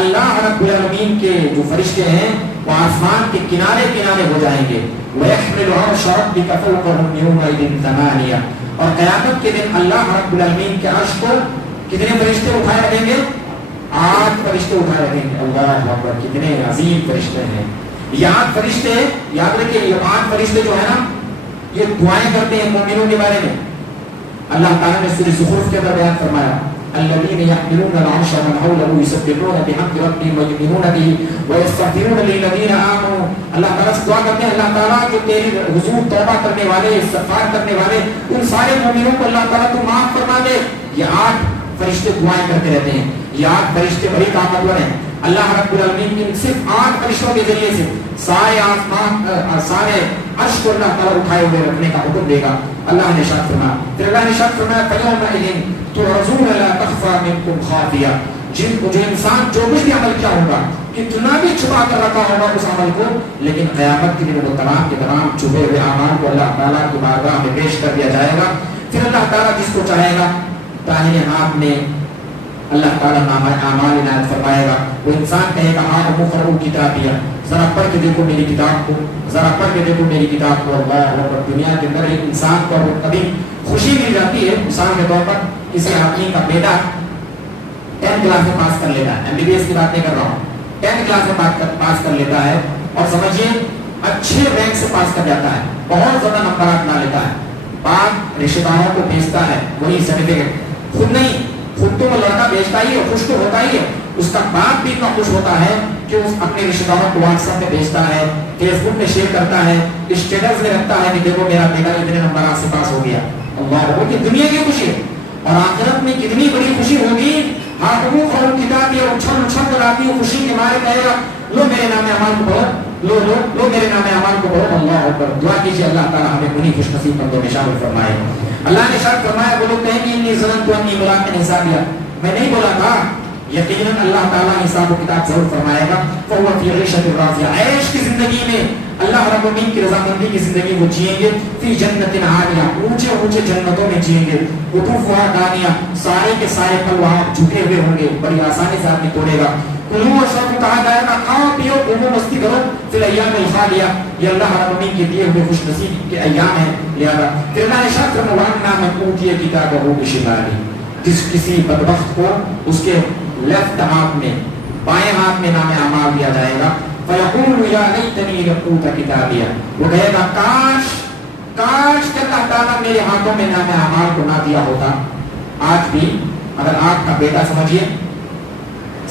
اللہ رب العالمین کے جو فرشتے ہیں وہ آسمان کے کنارے کنارے ہو جائیں گے۔ وَيَحْمِلُ عَرْشَ رَبِّكَ فَوْقَهُمْ يَوْمَئِذٍ ثَمَانِيَةٌ، اور قیامت کے دن اللہ رب العالمین کے عرش کو کتنے فرشتے اٹھائے رکھیں گے، 8 فرشتے اٹھائے رکھیں گے۔ اللہ اکبر، کتنے عظیم فرشتے ہیں یہ 8 فرشتے۔ یاد رکھیں یہ 8 فرشتے جو ہے نا یہ دعائیں کرتے ہیں مومنوں کے بارے میں۔ اللہ تعالیٰ نے سورہ زخرف کے اندر بیان فرمایا الذين يحملون العرش ومن حوله يسبحون بحمد ربهم ويؤمنون به ويستغفرون للذين آمنوا، اللہ تعالیٰ سے دعا کرتے ہیں اللہ تعالیٰ جو تیری حضور توبہ کرنے والے، استغفار کرنے والے، ان سارے مومنوں کو اللہ تعالیٰ تو معاف فرما دے۔ یہ 8 فرشتے دعائیں کرتے رہتے ہیں۔ یہ 8 فرشتے بڑی طاقتور ہیں۔ اللہ رب العالمین نے صرف 8 فرشتوں کے ذریعے سے سارے آسمان سارے عرش کو اللہ تعالیٰ اٹھائے ہوئے رکھنے کا حکم دے گا۔ اللہ نے ارشاد فرمایا، پھر اللہ نے ارشاد فرمایا فَيَوْمَئِذٍ تُعْرَضُونَ لَا تَخْفَىٰ مِنكُمْ خَافِيَةٌ، جو انسان جو کچھ بھی عمل کیا ہوگا، کتنا بھی چھپا کر رکھا ہوگا اس عمل کو، لیکن قیامت کے دن وہ تمام کے تمام چھپے ہوئے اعمال کو اللہ تعالیٰ کی بارگاہ میں پیش کر دیا جائے گا۔ پھر اللہ تعالیٰ جس کو چاہے گا داہنے ہاتھ میں اللہ تعالیٰ نامہ اعمال عنایت فرمائے گا۔ وہ انسان کہے گا ہاں مقرؤ کتابیہ، ذرا پڑھ کے دیکھو میری کتاب کو، ذرا پڑھ کے دیکھو میری کتاب کو۔ اللہ اکبر، دنیا کے اندر ایک انسان کو کبھی خوشی مل جاتی ہے، مثال کے طور پر کسی آدمی کا بیٹا 10 کلاس میں پاس کر لیتا ہے، MBBS کی بات نہیں کر رہا ہوں، 10 کلاس میں پاس کر لیتا ہے، اور سمجھیے اچھے رینک سے پاس کر جاتا ہے، بہت زیادہ نمبرات لا لیتا ہے، بعد رشتہ داروں کو بھیجتا ہے وہی سرٹیفکیٹ، خود نہیں، خود تو وہ لڑکا بیچتا ہی ہے، خوش تو ہوتا ہی ہے، اس کا باپ بھی اتنا خوش ہوتا ہے کہ اس اپنے رشتہ داروں کو واٹس ایپ پہ بھیجتا ہے، فیس بک میں شیئر کرتا ہے، اسٹیٹس میں رکھتا ہے کہ دیکھو میرا بیٹا اتنے نمبرات سے پاس ہو گیا۔ اللہ کی دنیا کی خوشی ہے، اور آخرت میں کتنی بڑی خوشی ہوگی۔ ہاتھوں اور کتاب یہ اچھل اچھل کر آتی ہے، خوشی کے مارے کہے گا لو میرے نام اعمال کو پڑھو، لو لو لو میرے نام اعمال کو پڑھو۔ اللہ اکبر، دعا کیجیے اللہ تعالیٰ ہمیں انہیں خوش نصیب بندوں میں شامل فرمائے۔ اللہ نے ارشاد فرمایا وہ لوگ کہیں گے انی ظننت انی ملاق حسابیہ، میں نہیں بولا تھا، یقیناً اللہ تعالیٰ حساب و کتاب ضرور فرمائے گا۔ فهو فی عیشۃ راضیہ، عیش کی زندگی میں اللہ رب العالمین کی رضامندی کی زندگی وہ جئیں گے۔ فی جنت عالیہ، اونچے اونچے جنتوں میں جئیں گے۔ قطوفها دانیہ، سارے کے سارے پھل وہاں جھکے ہوئے ہوں گے، بڑی آسانی سے آدمی توڑے گا۔ کلوا واشربوا، کہا جائے گا کھاؤ پیو گھومو مستی کرو، فی الایام الخالیہ، یہ اللہ رب العالمین کے دیے ہوئے خوش نصیب کے ایام ہیں۔ لہذا پھر اللہ نے ارشاد فرمایا وَأَمَّا مَنْ أُوتِیَ کِتَابَهُ بِشِمَالِهِ، جس کسی بدبخت کو اس کے لیفٹ ہاتھ میں، بائیں ہاتھ میں نام اعمال دیا جائے گا، فَيَقُولُ يَا لَيْتَنِي لَمْ أُوتَ کِتَابِیَهْ، وہ کہے گا کاش کاش کہ اللہ تعالیٰ میرے ہاتھوں میں نام اعمال کو نہ دیا ہوتا۔ آج بھی اگر آپ کا بیٹا، سمجھیے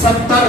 70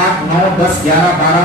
8, 9, 10, 11, 12,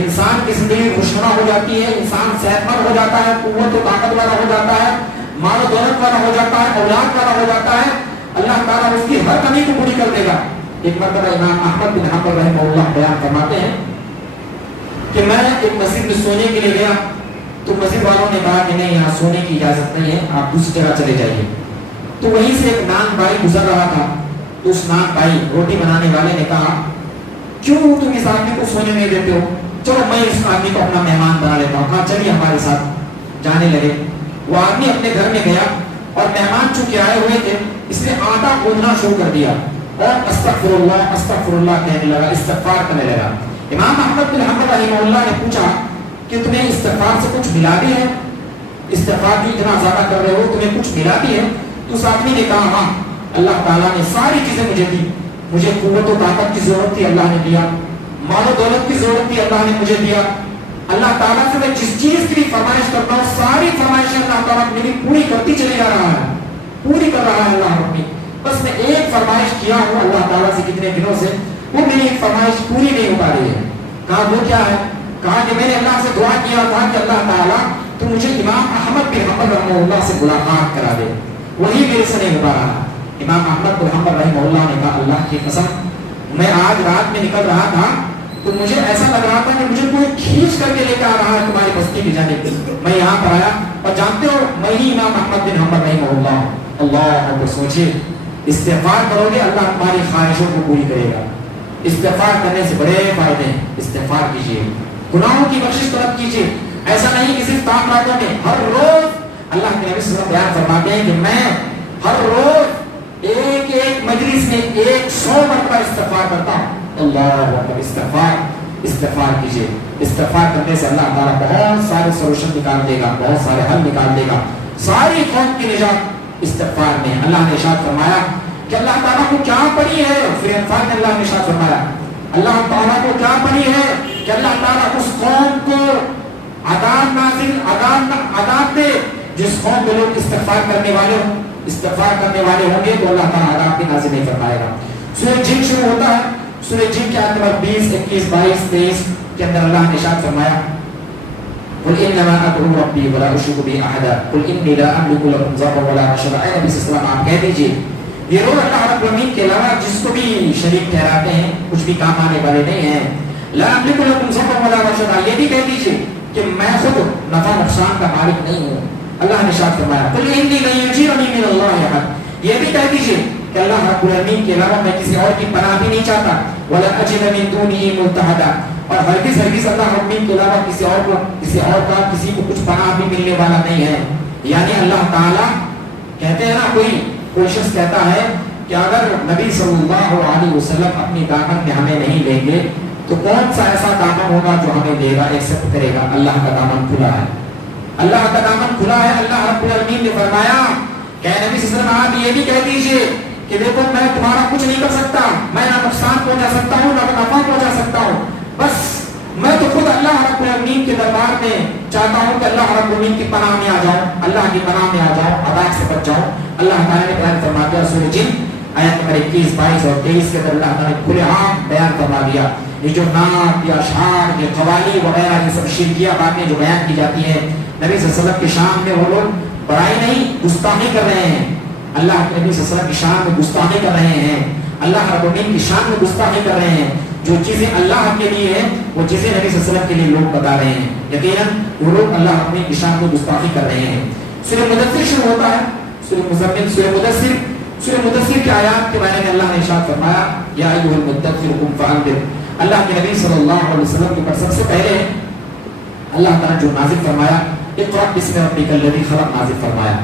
انسان کی زندگی خوشنما ہو جاتی ہے، انسان صحت مند ہو جاتا ہے، قوت و طاقت والا ہو جاتا ہے، مال و دولت والا ہو جاتا ہے، اولاد والا ہو جاتا ہے، اللہ تعالیٰ اس کی ہر کمی کو پوری کر دے گا۔ ایک مرتبہ امام احمد بن حنبل رحمہ اللہ بیان فرماتے ہیں کہ میں ایک مسجد میں سونے کے لیے گیا تو مسجد والوں نے کہا کہ نہیں، یہاں سونے کی اجازت نہیں ہے، آپ دوسری جگہ چلے جائیے۔ تو وہیں سے ایک نان بھائی گزر رہا تھا، تو اس نان بھائی روٹی بنانے والے نے کہا کیوں تم اس آدمی کو سونے نہیں دیتے ہو، چلو میں اس آدمی کو اپنا مہمان بنا لیتا ہوں، کہا چلیے ہمارے ساتھ۔ جانے لگے، وہ آدمی اپنے گھر میں گیا اور مہمان چونکہ آئے ہوئے تھے اس نے آٹا گوندنا شروع کر دیا اور استغفر اللہ کہنے لگا، استغفار کرنے لگا۔ امام احمد بن حنبل رحمہ اللہ نے پوچھا کہ تمہیں استغفار سے کچھ ملا بھی ہے، استغفار بھی اتنا زیادہ کر رہے ہو، تمہیں کچھ ملا بھی ہے؟ تو اس آدمی نے کہا ہاں، اللہ تعالیٰ نے ساری چیزیں مجھے دی، مجھے قوت و طاقت کی ضرورت تھی اللہ نے دیا، مال و دولت کی ضرورت تھی اللہ نے مجھے دیا، اللہ تعالیٰ سے میں جس چیز کی بھی فرمائش کرتا ہوں ساری فرمائشیں اللہ تعالیٰ میری پوری کرتی چلی جا رہا ہے، پوری کر رہا ہے اللہ اپنی۔ بس میں ایک فرمائش کیا ہوں اللہ تعالیٰ سے کتنے دنوں سے، وہ میری فرمائش پوری نہیں ہو پا رہی ہے۔ کہا وہ کیا ہے؟ کہا کہ میں نے اللہ سے دعا کیا تھا کہ اللہ تعالیٰ تو مجھے امام احمد بن حنبل رحمہ اللہ سے ملاقات کرا دے، وہی میرے سے نہیں ہو پا رہا۔ امام احمد بن حنبل رحمہ اللہ نے کہا اللہ کی قسم، میں آج رات میں نکل رہا تھا تو مجھے ایسا لگ رہا تھا کہ مجھے کوئی کھینچ کر کے لے کے آ رہا ہے تمہاری بستی کی جانب، میں یہاں پر آیا اور جانتے ہو میں ہی امام احمد بن حنبل رحمہ اللہ۔ اللہ اکبر، سوچے استغفار کرو گے اللہ تمہاری خواہشوں کو پوری کرے گا۔ استغفار کرنے سے بڑے فائدے ہیں، استغفار کیجیے، گناہوں کی بخشش طلب کیجیے۔ ایسا نہیں کہ صرف تام راتوں میں، ہر روز اللہ کے نبی صلی اللہ علیہ وسلم بیان فرماتے ہیں کہ میں ہر روز ایک مجلس میں 100 مرتبہ استغفار کرتا ہوں۔ اللہ اکبر، استغفار کیجیے۔ استغفار کرنے سے اللہ تعالیٰ بہت سارے سولوشن نکال دے گا، بہت سارے حل نکال دے گا، ساری قوم کی نجات استغفار میں۔ اللہ نے ارشاد فرمایا کہ اللہ تعالیٰ کو کیا پڑی ہے، سورہ انفال میں اللہ نے ارشاد فرمایا اللہ تعالیٰ کو کیا پڑی ہے کہ اللہ تعالیٰ اس قوم کو عذاب دے جس قوم میں لوگ استغفار کرنے والے ہوں گے تو اللہ تعالیٰ عذاب بھی نازل نہیں فرمائے گا۔ سورہ جن شروع ہوتا ہے، سورہ جن کے آیت نمبر 20، 21، 22، 23 کے اندر اللہ نے ارشاد فرمایا قل انما ادعو ربی ولا اشرک به احدا قل انی لا املک لکم ضرا ولا رشدا۔ اے نبی صلی اللہ علیہ وسلم آپ کہہ دیجئے یہ روح اللہ رب العالمین کے علاوہ جس کو بھی شریک ٹھہراتے ہیں کچھ بھی کام آنے والے نہیں ہیں۔ لا املک لکم ضرا ولا رشدا، یہ بھی کہہ دیجئے کہ میں خود نفع نقصان کا مالک نہیں ہوں۔ اللہ نے ارشاد فرمایا قل انی لن یجیرنی من اللہ احد، یہ بھی کہہ دیجئے کہ اللہ رب العالمین کے علاوہ میں کسی اور کی پناہ بھی نہیں چاہتا۔ ولا اجد من دونه ملتحدا، اور ہرگز اللہ رب العالمین کے علاوہ کسی کو کچھ پناہ بھی ملنے والا نہیں ہے۔ یعنی اللہ تعالیٰ کہتے ہیں نا، کوئی شخص کہتا ہے کہ اگر نبی صلی اللہ علیہ وسلم اپنی دامن میں ہمیں نہیں لیں گے تو کون سا ایسا دامن ہوگا جو ہمیں دے گا، ایکسپٹ کرے گا؟ اللہ کا دامن کھلا ہے، اللہ کا دامن کھلا ہے۔ اللہ رب العالمین نے فرمایا کہ نبی صلی اللہ علیہ وسلم آپ یہ بھی کہہ دیجئے کہ دیکھو میں تمہارا کچھ نہیں کر سکتا، میں نہ نقصان پہنچا سکتا ہوں نہ نفع پہنچا سکتا ہوں، بس میں تو خود اللہ رب العالمین کے دربار میں چاہتا ہوں کہ اللہ رب العالمین کی پناہ میں آ جاؤں، اللہ کی پناہ میں آ جاؤں، عذاب سے بچ جاؤں۔ اللہ تعالیٰ نے بیان فرما دیا سورہ جن آیت نمبر 21، 22 اور 23 کے اندر اللہ تعالیٰ نے کھلے عام بیان فرما دیا یہ جو نعت یا اشعار یا قوالی وغیرہ یہ سب شرکیہ باتیں جو بیان کی جاتی ہیں نبی صلی اللہ علیہ وسلم کی شان میں، وہ لوگ بڑائی نہیں گستاخی کر رہے ہیں، اللہ کے نبی صلی اللہ علیہ وسلم کی شان میں گستاخی کر رہے ہیں، اللہ رب العالمین کی شان میں گستاخی کر رہے ہیں۔ جو چیزیں اللہ کے لیے ہیں وہ چیزیں نبی صلی اللہ علیہ وسلم کے لیے لوگ بتا رہے ہیں، یقیناً وہ لوگ اللہ رب العالمین کی شان میں گستاخی کر رہے ہیں۔ سورہ مدثر شروع ہوتا ہے، سورہ مدثر کی آیات کے بارے میں اللہ نے ارشاد فرمایا یا ایھا المدثر قم فانذر۔ اللہ کے نبی صلی اللہ علیہ وسلم کے اوپر سب سے پہلے اللہ تعالیٰ جو نازل فرمایا اقرأ باسم ربک الذی خلق نازل فرمایا۔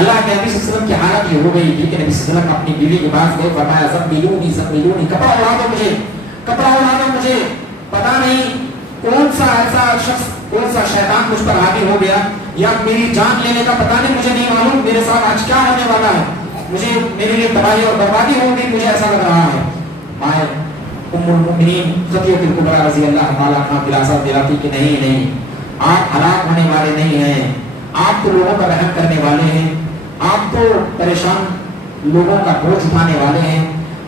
اللہ کے نبی صلی اللہ علیہ وسلم کی حالت یہ ہو گئی تھی کہ نبی صلی اللہ علیہ وسلم اپنی بیوی کے پاس گئے، فرمایا زملونی کپڑا اڑا دو مجھے، کپڑا اڑا دو مجھے، پتہ نہیں کون سا ایسا شخص، کون سا شیطان مجھ پر حاوی ہو گیا، یا میری جان لینے کا پتہ نہیں، مجھے نہیں معلوم میرے ساتھ آج کیا ہونے والا ہے، مجھے میرے لیے تباہی اور بربادی ہوگی، مجھے ایسا لگ رہا ہے۔ مائے ام المؤمنین خدیجہ کبریٰ رضی اللہ تعالیٰ عنہا دلاسا دلاتی کہ نہیں آپ ہلاک ہونے والے نہیں ہیں، آپ تو لوگوں کا رحم کرنے والے ہیں، آپ تو پریشان لوگوں کا بوجھ اٹھانے والے ہیں،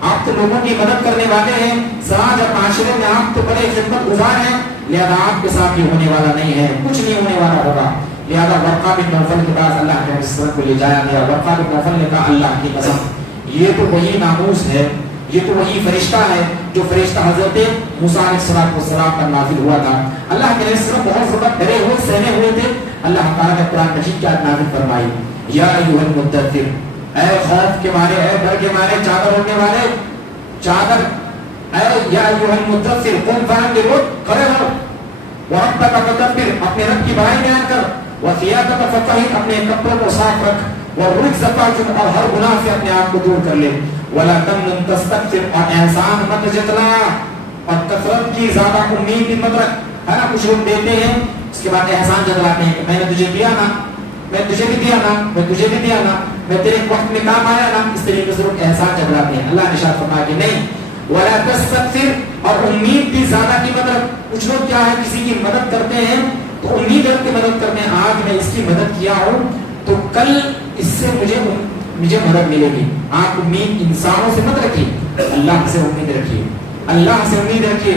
آپ تو لوگوں کی مدد کرنے والے ہیں، سماج اور معاشرے میں آپ تو بڑے خدمت گزار ہیں، لہذا آپ کے ساتھ یہ ہونے والا نہیں ہے، کچھ نہیں ہونے والا ہوگا۔ لہذا ورقہ بن نوفل کے پاس اللہ کے رسول کو لے جایا گیا۔ ورقہ بن نوفل نے کہا اللہ کی قسم یہ تو وہی ناموس ہے، یہ تو وہی فرشتہ ہے جو فرشتہ حضرت موسیٰ علیہ السلام پر نازل ہوا تھا۔ اللہ کے رسول بہت زیادہ ڈرے ہوئے سہنے ہوئے تھے۔ اللہ تعالیٰ نے قرآن مجید کی آیت نازل فرمائی، یا ایھا المدثر، اے خوف کے مارے، اے ڈر کے مارے چادر اوڑھنے والے، چادر، اے یا ایھا المدثر قم فانذر، کھڑے ہو، وربک فکبر، اپنے رب کی بڑائی بیان کر، وثیابک فطہر، اپنے کپڑوں کو صاف رکھ، والرجز فاہجر، اور ہر گناہ سے اپنے آپ کو دور کر لے، ولا تمنن تستکثر، اور احسان مت جتلا، اور کثرت کی زیادہ امید بھی مت رکھ۔ ہے نا کچھ لوگ دیتے ہیں اس کے بعد احسان جتلاتے ہیں کہ میں نے تجھے دیا نا، میں تجھے بھی دیا نا، میں تجھے بھی دیا نا، میں تیرے وقت میں کام آیا نا، اس طریقے سے لوگ احسان جتلاتے ہیں۔ اللہ نے ارشاد فرمایا کہ نہیں، ولا تستکثر، اور امید بھی زیادہ کی مت رکھ۔ کچھ لوگ کیا ہے کسی کی مدد کرتے ہیں تو امید رکھ کے مدد کرتے ہیں، آج میں اس کی مدد کیا ہوں تو کل اس سے مجھے مدد ملے گی۔ آپ امید انسانوں سے مت رکھیے، اللہ سے امید رکھیے، اللہ سے امید رکھیے۔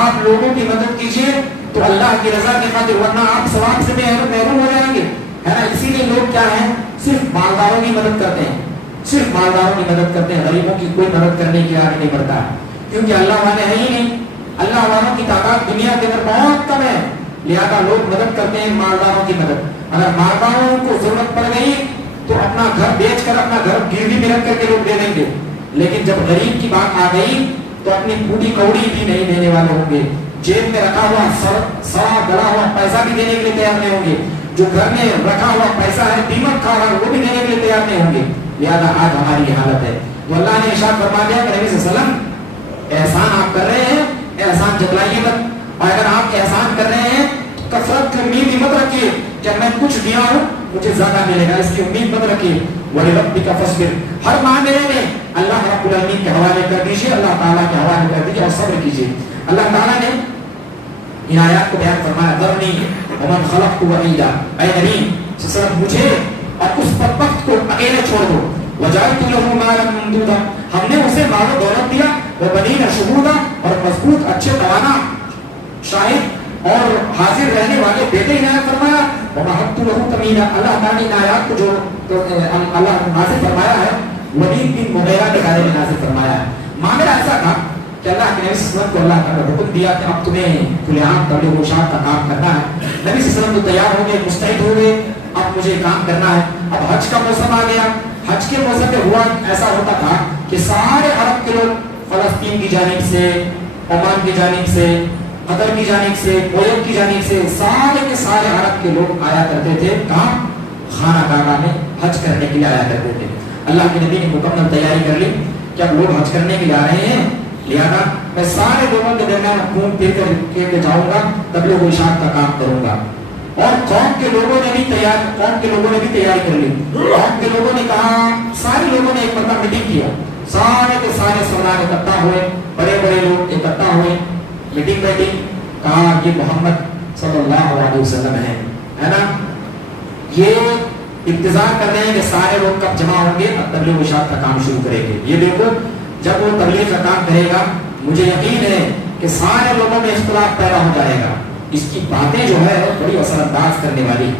آپ لوگوں کی مدد کیجیے تو اللہ کی رضا کی خاطر، ورنہ آپ ثواب سے محروم ہو جائیں گے، ہے نا۔ اسی لیے لوگ کیا ہیں صرف مالداروں کی مدد کرتے ہیں، صرف مالداروں کی مدد کرتے ہیں، غریبوں کی کوئی مدد کرنے کی آگے نہیں بڑھتا ہے، کیونکہ اللہ والے ہیں ہی نہیں۔ اللہ والوں کی تعداد دنیا کے اندر بہت کم ہے، لہذا لوگ مدد کرتے ہیں مالداروں کی مدد۔ اگر مالداروں کو ضرورت پڑ گئی تو اپنا گھر بیچ کر، اپنا گھر گروی میں رکھ کر کے لوگ دے دیں گے، لیکن جب غریب کی بات آ گئی تو اپنی پوری کوڑی بھی نہیں دینے والے ہوں گے، جیب میں رکھا ہوا سڑا گلا ہوا پیسہ بھی دینے کے لیے تیار نہیں ہوں گے، جو گھر میں رکھا ہوا پیسہ ہے دیمک کھا رہا ہے وہ بھی دینے کے لیے تیار نہیں ہوں گے۔ لہذا آج ہماری یہ حالت ہے۔ تو اللہ نے ارشاد فرما دیا کہ نبی صلی اللہ علیہ وسلم احسان آپ کر رہے ہیں، احسان جتلائیے مت، اور اگر آپ احسان کر رہے ہیں تو کثرت کی امید مت رکھیے کہ میں کچھ دیا ہوں مجھے زیادہ ملے گا، اس کی امید مت رکھیے۔ وَلِرَبِّكَ فَاصْبِرْ، ہر معاملے میں اللہ رب العالمین کے حوالے کر دیجیے، اللہ تعالیٰ کے حوالے کر دیجیے اور صبر کیجیے۔ اللہ تعالیٰ نے ان آیات کو بیان فرمایا، ذرنی ومن خلقت وحیدا، اے نبی صلی اللہ علیہ وسلم مجھے اور اس بدبخت کو اکیلے چھوڑ دو، وجعلت له مالا ممدودا، ہم نے اسے مال و دولت دیا، وبنین شہودا، اور مضبوط اچھے توانا شاہد اور حاضر رہنے والے بیٹے عنایت فرمایا، ومہدت له تمہیدا۔ اللہ تعالیٰ نے ان آیات کو جو اللہ نازل فرمایا ہے ولید بن مغیرہ کے بارے میں نازل فرمایا ہے۔ معاملہ ایسا تھا کہ اللہ کے نبی صلی اللہ علیہ وسلم کو اللہ تعالیٰ نے حکم دیا کہ اب تمہیں کھلے عام تبلیغ و اشاعت کا کام کرنا ہے۔ نبی صلی اللہ علیہ وسلم تو تیار ہو گئے، مستعد ہو گئے، اب مجھے کام کرنا ہے۔ اب حج کا موسم آ گیا، حج کے موسم میں ہوا ایسا ہوتا تھا کہ سارے عرب کے لوگ فلسطین کی جانب سے، عمان کی جانب سے، قطر کی جانب سے، کویت کی جانب سے، سارے کے سارے عرب کے لوگ آیا کرتے تھے کہاں؟ خانہ کعبہ میں حج کرنے کے لیے آیا کرتے تھے۔ اللہ کے نبی نے مکمل تیاری کر لی کہ اب لوگ حج کرنے کے لیے آ رہے ہیں، لہذا میں سارے لوگوں کے درمیان گھوم پھر کر کے جاؤں گا، تبلیغ و اشاعت کا کام کروں گا۔ اور قوم کے لوگوں نے بھی تیاری کر لی۔ قوم کے لوگوں نے کہا، سارے لوگوں نے ایک مرتبہ میٹنگ کیا، سارے کے سارے سردار اکٹھا ہوئے، بڑے بڑے لوگ اکٹھا ہوئے، میٹنگ بیٹھی، کہا یہ محمد صلی اللہ علیہ وسلم ہے نا، یہ انتظار کر رہے ہیں کہ سارے لوگ کب جمع ہوں گے اور تبلیغ و اشاعت کا کام شروع کریں گے۔ یہ دیکھو جب وہ تبلیغ کا کام کرے گا مجھے یقین ہے کہ سارے لوگوں میں اختلاف پیدا ہو جائے گا، اس کی باتیں جو ہے بڑی اثر انداز کرنے والی،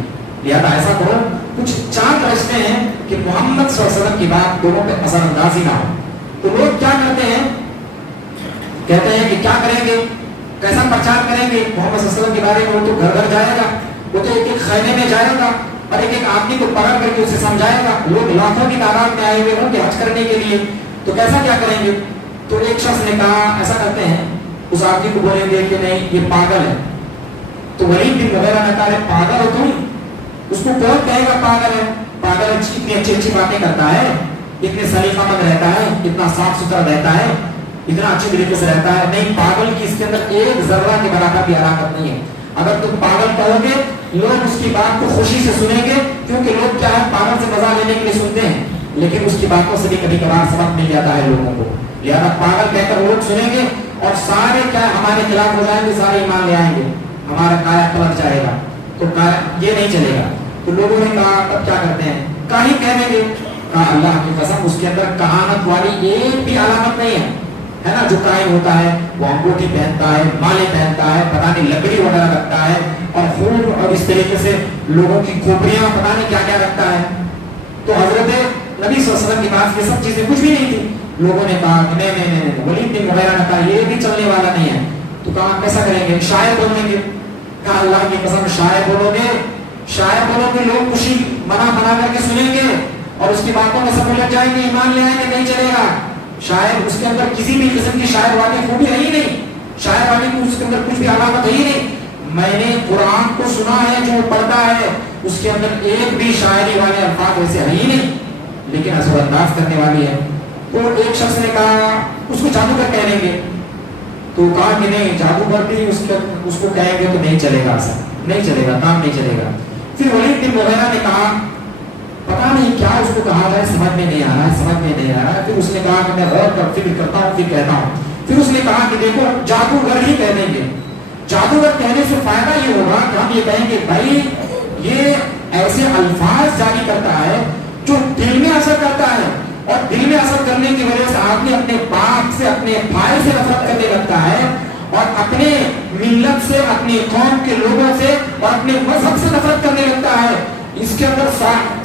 لہذا ایسا کرو کچھ چاند رچتے ہیں کہ محمد صلی اللہ علیہ وسلم کی بات دونوں پہ اثر انداز ہی نہ ہو۔ تو لوگ کیا کرتے ہیں، کہتے ہیں کہ کیا کریں گے، کیسا پرچار کریں گے محمد صلی اللہ علیہ وسلم کے بارے میں؟ وہ تو گھر گھر جائے گا، وہ تو ایک ایک خیمے میں جائے گا اور ایک ایک آدمی کو پکڑ کر کے اسے سمجھائے گا۔ لوگ لاکھوں کی تعداد میں آئے ہوئے ہوں گے حج کرنے کے لیے، تو کیسا کیا کریں گے؟ تو ایک شخص نے کہا ایسا کرتے ہیں، اس آدمی کو بولیں گے کہ نہیں یہ پاگل ہے۔ تو ولید بن مغیرہ نے کہا پاگل ہو تم؟ اس کو کون کہے گا پاگل ہے؟ پاگل اتنی اچھی اچھی باتیں کرتا ہے، اتنے سلیقہ مند رہتا ہے، اتنا صاف ستھرا رہتا ہے، اتنا اچھے طریقے سے رہتا ہے۔ نہیں، پاگل کی اس کے اندر ایک ذرہ کے برابر بھی حرکت نہیں ہے۔ اگر تم پاگل کہو گے لوگ اس کی بات کو خوشی سے سنیں گے، کیونکہ لوگ کیا ہے پاگل سے مزہ لینے کے لیے سنتے ہیں، لیکن اس کی باتوں سے بھی کبھی کبھار سبق مل جاتا ہے لوگوں کو۔ لہذا پاگل کہہ کر لوگ سنیں گے اور سارے کیا ہمارے خلاف ہو جائیں گے، سارے ایمان لے آئیں گے، ہمارا کایا پلٹ جائے گا، تو یہ نہیں چلے گا۔ تو لوگوں نے کہا اب کیا کرتے ہیں، کہیں کہہ دیں گے کہا اللہ کی قسم اس کے اندر کہانت والی ایک بھی علامت نہیں ہے نا. جو کائن ہوتا ہے وہ انگوٹھی پہنتا ہے, مالے پہنتا ہے, پتہ نہیں لکڑی وغیرہ رکھتا ہے, اور خون اور اس طریقے سے لوگوں کی کھوپڑیاں پتہ نہیں کیا کیا رکھتا ہے. تو حضرت نبی صلی اللہ علیہ وسلم کے پاس یہ سب چیزیں کچھ بھی نہیں تھی. لوگوں نے کہا کہ نہیں, ولید بن مغیرہ نے کہا یہ بھی چلنے والا نہیں ہے. تو کہا کیسا کریں گے, شاعر بولیں گے. کہا اللہ کی قسم شاعر بولو گے لوگ خوشی منا کر کے سنیں گے اور اس کی باتوں میں سب الجھ جائیں گے, ایمان لے آئیں گے, نہیں چلے گا. شاعر اس کے اندر کسی بھی قسم کی شاعر والی خوبی ہے ہی نہیں, شاعر والی کو اس کے اندر کچھ بھی علامت ہے ہی نہیں. میں نے قرآن کو سنا ہے جو پڑھتا ہے اس کے اندر ایک بھی شاعری والے الفاظ ویسے ہے ہی نہیں, لیکن اثر انداز کرنے والی ہے. تو ایک شخص نے کہا اس کو جادوگر کہہ لیں گے. تو کہا کہ نہیں, جادوگر بھی اس کو کہیں گے تو نہیں چلے گا, اثر نہیں چلے گا, کام نہیں چلے گا. پھر ولید بن مغیرہ نے کہا پتا نہیں کیا اس کو کہا جائے, سمجھ میں نہیں آ رہا ہے. پھر اس نے کہا کہ میں غور کر فکر کرتا ہوں پھر کہتا ہوں. پھر اس نے کہا کہ دیکھو جادوگر ہی کہہ دیں گے. جادوگر کہنے سے فائدہ یہ ہوگا کہ ہم یہ کہیں گے بھائی یہ ایسے الفاظ جاری کرتا ہے جو دل میں اثر کرتا ہے, اور دل میں اثر کرنے کی وجہ سے آدمی اپنے باپ سے, اپنے بھائی سے نفرت کرنے لگتا ہے, اور اپنے ملت سے, اپنی قوم کے لوگوں سے اور اپنے مذہب سے نفرت کرنے لگتا ہے. اس کے اندر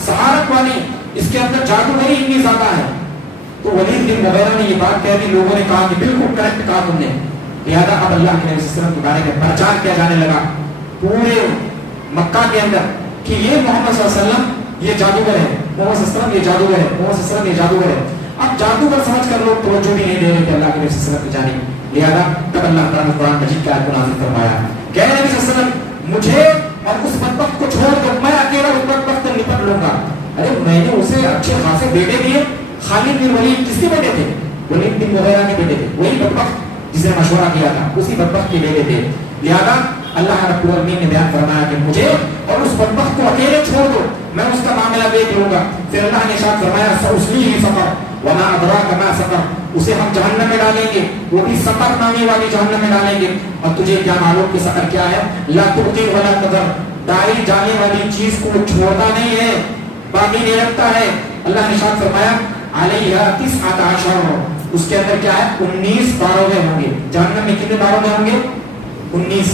سہارت والی, اس کے اندر جادوگری اتنی زیادہ ہے. تو ولید بن مغیرہ نے یہ بات کہہ دی. لوگوں نے کہا کہ بالکل کریکٹ کہا تم نے. لہذا اب اللہ کے نبی صلی اللہ علیہ وسلم کے بارے میں پرچار کیا جانے لگا پورے مکہ کے اندر کہ یہ محمد صلی اللہ علیہ وسلم یہ جادوگر ہے, محمد صلی اللہ علیہ وسلم یہ جادوگر ہے, محمد صلی اللہ علیہ وسلم یہ جادوگر ہے. اب جادوگر سمجھ کر لوگ توجہ بھی نہیں دے رہے تھے اللہ کے نبی صلی اللہ علیہ وسلم کی جانب. لہذا تب اللہ تعالیٰ نے قرآن مجید کی آیت کو نازل فرمایا کہ نبی صلی اللہ علیہ وسلم مجھے اور اس بدبخت کو چھوڑ کر میں اکیلا اس بدبخت سے نپٹ لوں گا. ارے میں نے اسے اچھے خاصے بیٹے دیے. خالد بن ولید کس کے بیٹے تھے؟ ولید بن مغیرہ کے بیٹے تھے. وہی بدبخت جس نے مشورہ کیا تھا اسی بدبخت کے بیٹے تھے. لہذا اللہ رب العالمین نے بیان فرمایا کہ مجھے اور اس بدبخت کو اکیلے چھوڑ دو, میں اس کا معاملہ دیکھ لوں گا. پھر اللہ نے ارشاد فرمایا سأصلیہ سقر وما ادراک ما سقر, اسے ہم جہنم میں ڈالیں گے, وہ بھی سقر نامی والی جہنم میں ڈالیں گے. اور تجھے کیا معلوم کہ سقر کیا ہے؟ لا تبقی ولا تذر, ڈالی جانے والی چیز کو چھوڑتا نہیں ہے, باقی نہیں رکھتا ہے. اللہ نے ارشاد فرمایا علیہا 19, اس کے اندر کیا ہے 19 داروغے ہوں گے. جہنم میں کتنے داروغے ہوں گے؟ 19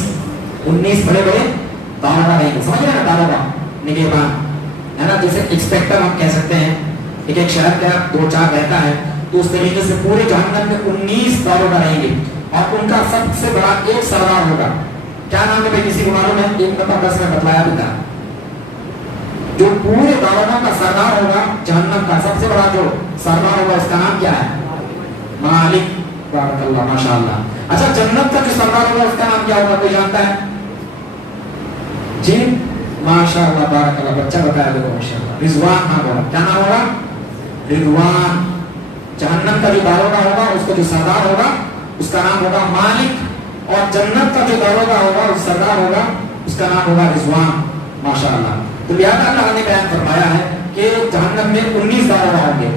بڑے بڑے داروغہ رہیں گے. سمجھ رہے ہیں داروغہ نگہبان ہے نا, جیسے انسپیکٹر ہم کہہ سکتے ہیں. ایک شہر کا 2-4 رہتا ہے, تو اس طریقے سے پورے جہنم میں 19 داروغہ رہیں گے, اور ان کا سب سے بڑا ایک سردار ہوگا. کیا نام ہے بھائی, کسی کو معلوم ہے؟ ایک دفعہ بس میں بتلایا بھی تھا. جو پورے داروغہ کا سردار ہوگا جہنم کا, سب سے بڑا جو سردار ہوگا اس کا نام کیا ہے؟ مالک. بارک اللہ, ماشاء اللہ. اچھا جنت کا جو سردار ہوگا اس کا نام کیا ہوگا, کوئی جانتا ہے؟ جی ماشاء اللہ, بارک اللہ, بچہ بتایا دیکھو ماشاء اللہ. رضوان نام ہوگا. کیا نام ہوگا؟ رضوان. جہنم کا جو داروغہ ہوگا اس کا جو سردار ہوگا اس کا نام ہوگا مالک, اور جنت کا جو داروغہ ہوگا اس سردار ہوگا اس کا نام ہوگا رضوان. ماشاء اللہ. تو لہذا اللہ نے بیان فرمایا ہے کہ جہنم میں 19 داروغہ ہوں گے.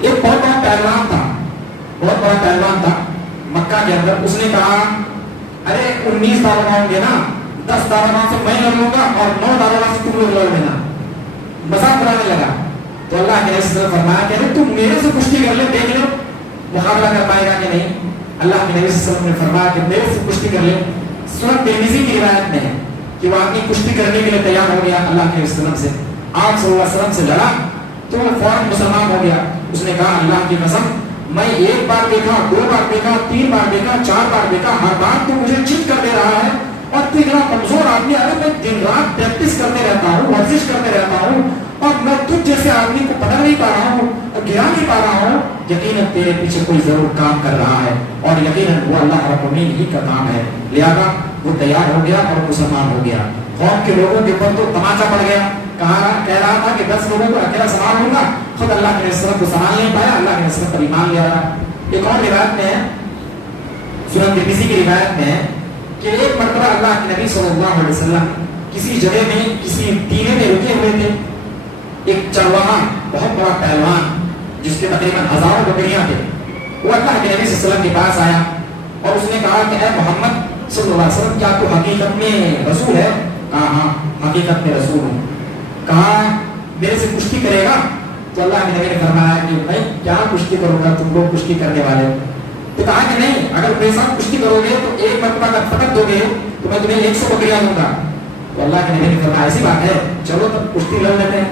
ایک بہت بڑا پہلوان تھا مکہ کے اندر. اس نے کہا ارے 19 داروغہ ہوں گے نا, 10 داروغہ سے میں لڑ لوں گا اور 9 داروغہ سے تم لوگ لڑ لینا. مذاق بنانے لگا. تو اللہ کے نبی فرمایا کہ تم میرے سے کشتی کر لے, دیکھ لو مقابلہ کر پائے گا کہ نہیں. اللہ کے نبی صلی اللہ علیہ وسلم نے فرمایا کہ میرے سے کشتی کر لے. سنن ترمذی کی روایت میں ہے کہ وہ آدمی کشتی کرنے کے لیے تیار ہو گیا اللہ کے وسلم سے. آپ صلی اللہ علیہ وسلم سے لڑا تو وہ فوراً مسلمان ہو گیا. اس نے کہا اللہ کی قسم میں 1 بار دیکھا, 2 بار دیکھا, 3 بار دیکھا, 4 بار دیکھا, ہر بار تو مجھے چیٹ کر دے رہا ہے, اور تو اتنا کمزور آدمی. ارے میں دن رات پریکٹس کرتے رہتا ہوں, ورزش کرتے رہتا ہوں, اور میں تجھ جیسے آدمی کو پکڑ نہیں پا رہا ہوں, گرا نہیں پا رہا ہوں. یقیناً تیرے پیچھے کوئی ضرور کام کر رہا ہے, اور یقیناً وہ اللہ رب العالمین ہی کا کام ہے. لہذا وہ تیار ہو گیا اور مسلمان ہو گیا. قوم کے لوگوں کے اوپر تو تماچا پڑ گیا. کہہ رہا تھا کہ 10 لوگوں کو اکیلا سنبھال لوں گا, خود اللہ کے رسول کو سنبھال نہیں پایا. اللہ کے رسول پر ایمان لے آیا. ایک اور روایت میں ہے, سنن ترمذی کی روایت میں ہے کہ ایک مرتبہ اللہ کے نبی صلی اللہ علیہ وسلم کسی جگہ میں کسی ٹیلے میں رکے ہوئے تھے. ایک چرواہا بہت بڑا پہلوان جس کے تقریباً 1000 بکریاں تھے, وہ اللہ کے نبی صلی اللہ علیہ وسلم کے پاس آیا اور اس نے کہا کہ اے محمد صلی اللہ علیہ وسلم کیا تو حقیقت میں رسول ہے؟ کہا ہاں حقیقت میں رسول ہوں. کہا میرے سے کشتی کرے گا؟ تو اللہ کے نبی نے فرمایا کہ میں کیا کشتی کروں گا، تم لوگ کشتی کرنے والے ہو؟ تو کہا کہ نہیں، اگر میرے ساتھ کشتی کرو گے تو ایک مرتبہ اگر پٹک دو گے تو میں تمہیں 100 بکریاں دوں گا۔ تو اللہ کے نبی نے فرمایا ایسی بات ہے، چلو تب کشتی لڑ لیتے ہیں۔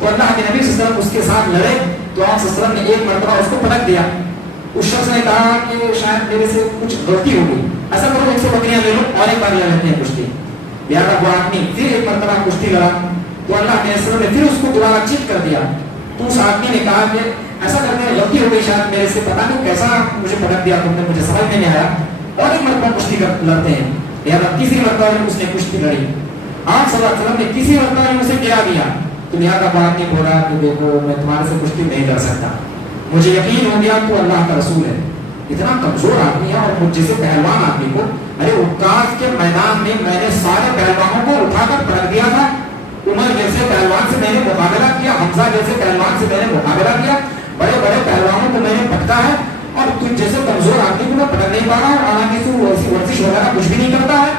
تو اللہ کے نبی صلی اللہ علیہ وسلم اس کے ساتھ لڑے تو آپ صلی اللہ علیہ وسلم نے ایک مرتبہ اس کو پٹک دیا۔ اس شخص نے کہا کہ شاید میرے سے کچھ غلطی ہوگی، ایسا کرو 100 بکریاں لے لو اور ایک بار لڑ لیتے ہیں کشتی۔ لہٰذا وہ آدمی پھر ایک مرتبہ کشتی لڑا تو اللہ کے رسول نے پھر اس کو دوبارہ چیٹ کر دیا۔ تو اس آدمی نے کہا کہ ایسا کرتے ہیں غلطی ہو گئی شاید میرے سے، پتہ نہیں کیسا مجھے پٹک دیا تم نے، مجھے سمجھ میں نہیں آیا، اور ایک مرتبہ کشتی لڑتے ہیں۔ لہٰذا تیسری مرتبہ اس نے کشتی لڑی، آپ صلی اللہ علیہ وسلم نے تیسری مرتبہ اسے گرا دیا۔ تو لہٰذا وہ آدمی بولا کہ دیکھو میں تمہارے سے کشتی نہیں لڑ سکتا، مجھے یقین ہو گیا تو اللہ کا رسول ہے۔ اتنا کمزور آدمی ہے، اور مجھ جیسے پہلوان آدمی کو، ارے عکاظ کے میدان میں میں نے سارے پہلوانوں کو اٹھا کر پٹک دیا تھا، عمر جیسے پہلوان سے میں نے مقابلہ کیا، حمزہ جیسے پہلوان سے میں نے مقابلہ کیا، بڑے بڑے پہلوانوں کو میں نے پٹکا ہے، اور تم جیسے کمزور آدمی کو میں پٹک نہیں پا رہا ہوں، حالانکہ تو ویسی ورزش وغیرہ کچھ بھی نہیں کرتا ہے۔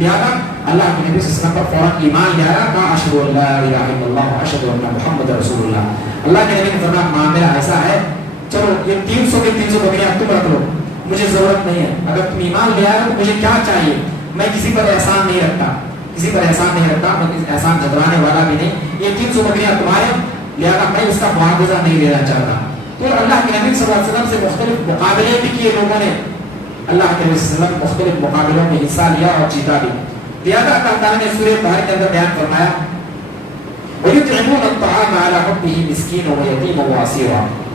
لہٰذا اللہ کے نبی صلی اللہ علیہ وسلم پر فوراً ایمان لے آیا، کہا اشہد ان لا الہ الا اللہ واشہد ان محمد رسول اللہ۔ اللہ کے نبی نے فرمایا معاملہ ایسا ہے، چلو یہ 300 کی 300 بکریاں تم رکھ لو، مجھے ضرورت نہیں ہے، اگر تم ایمان لے آئے تو مجھے کیا چاہیے، میں کسی پر احسان نہیں رکھتا، کسی پر احسان نہیں رکھتا، میں احسان جتلانے والا بھی نہیں، یہ 300 بکریاں تمہارے، لہٰذا میں اس کا معاوضہ نہیں لینا چاہتا۔ تو اللہ کے نبی صلی اللہ علیہ وسلم سے مختلف مقابلے بھی کیے لوگوں نے، اللہ کے نبی صلی اللہ علیہ وسلم مختلف مقابلوں میں حصہ لیا اور جیتا بھی۔ لہٰذا اللہ تعالیٰ نے سورہ طہر کے اندر بیان فرمایا وَيُطْعِمُونَ الطَّعَامَ عَلَىٰ حُبِّهِ مِسْكِينًا وَيَتِيمًا وَأَسِيرًا۔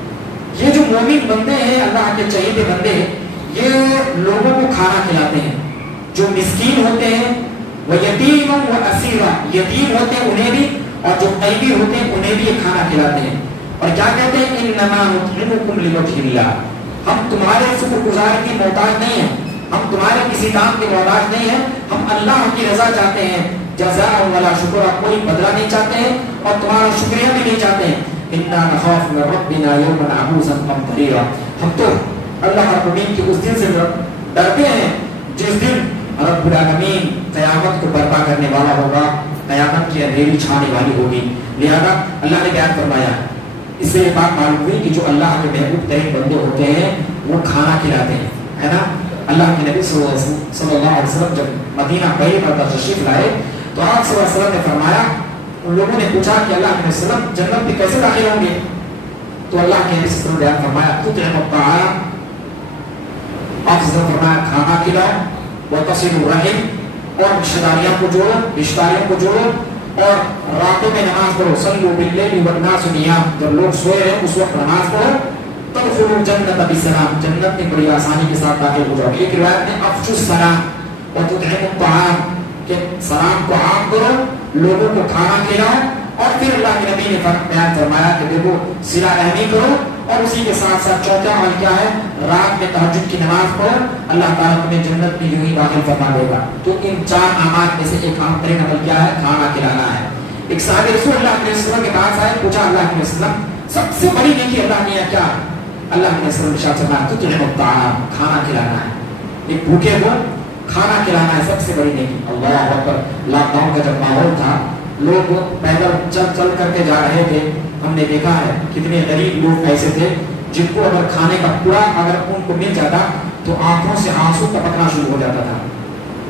یہ جو مومن بندے ہیں، اللہ کے چہیتے بندے، یہ لوگوں کو کھانا کھلاتے ہیں، جو مسکین ہوتے ہیں وہ یتیما و اسیرا، یتیم ہوتے ہیں انہیں بھی، اور جو قیدی ہوتے ہیں انہیں بھی یہ کھانا کھلاتے ہیں۔ اور کیا کہتے ہیں انما نطعمکم لوجہ اللہ، ہم تمہارے شکر گزار کی محتاج نہیں ہیں، ہم تمہارے کسی کام کے محتاج نہیں ہیں، ہم اللہ کی رضا چاہتے ہیں، جزاء ولا شکر، کوئی بدلہ نہیں چاہتے ہیں اور تمہارا شکریہ بھی نہیں چاہتے ہیں۔ انا نخاف من ربنا یوما عبوسا قمطريرا، ہم تو اللہ رب العالمین کے اس دن سے ڈرتے ہیں جس دن رب العالمین قیامت کو برپا کرنے والا ہوگا، قیامت کی اندھیری چھانے والی ہوگی۔ لہذا اللہ نے بیان فرمایا، اس سے یہ بات معلوم ہوئی کہ جو اللہ کے محبوب ترین بندے ہوتے ہیں وہ کھانا کھلاتے ہیں، ہے نا۔ اللہ کے نبی صلی اللہ علیہ وسلم جب مدینہ پہلی مرتبہ تشریف لائے تو آپ صلی اللہ علیہ وسلم نے فرمایا، ان لوگوں نے پوچھا کہ اللہ کے وسلم جنت میں کیسے داخل ہوں گے؟ تو اللہ کے نبی صلی اللہ علیہ وسلم نے بیان فرمایا تطعم الطعام، آپ صلی اللہ علیہ وسلم فرمایا کھانا کھلاؤ، وتصل الرحم، اور رشتہ داریاں کو جوڑو، رشتہ داریوں کو جوڑو، اور راتوں میں نماز پڑھو، صلوا باللیل والناس نیام، جب لوگ سوئے رہے اس وقت نماز پڑھو، تدخلوا الجنۃ بسلام، جنت میں بڑی آسانی کے ساتھ داخل ہو جاؤ۔ ایک روایت میں افشوا السلام وتطعموا الطعام، کہ سلام کو عام کرو، لوگوں کو کھانا کھلاؤ، اور پھر اللہ کے نبی نے بیان فرمایا کہ دیکھو صلہ رحمی کرو، اور اسی کے ساتھ ساتھ چوتھا عمل کیا ہے، رات میں تہجد کی نماز پڑھو، اللہ تعالیٰ تمہیں جنت میں یوں ہی داخل فرما دے گا۔ تو ان 4 اعمال میں سے ایک اہم ترین عمل کیا ہے، کھانا کھلانا ہے۔ ایک صحابی رسول اللہ علیہ وسلم کے پاس آئے، پوچھا اللہ کے وسلم سب سے بڑی نیکی اللہ نے کیا؟ اللہ کے وسلم نے فرمایا تطعم الطعام، کھانا کھلانا ہے، ایک بھوکے کو کھانا کھلانا ہے سب سے بڑی نیکی۔ اللہ اکبر، لاک ڈاؤن کا جب ماحول تھا، لوگ پیدل چل چل کر کے جا رہے تھے، ہم نے دیکھا ہے کتنے غریب لوگ ایسے تھے جن کو اگر کھانے کا پورا اگر ان کو مل جاتا تو آنکھوں سے آنسو ٹپکنا شروع ہو جاتا تھا،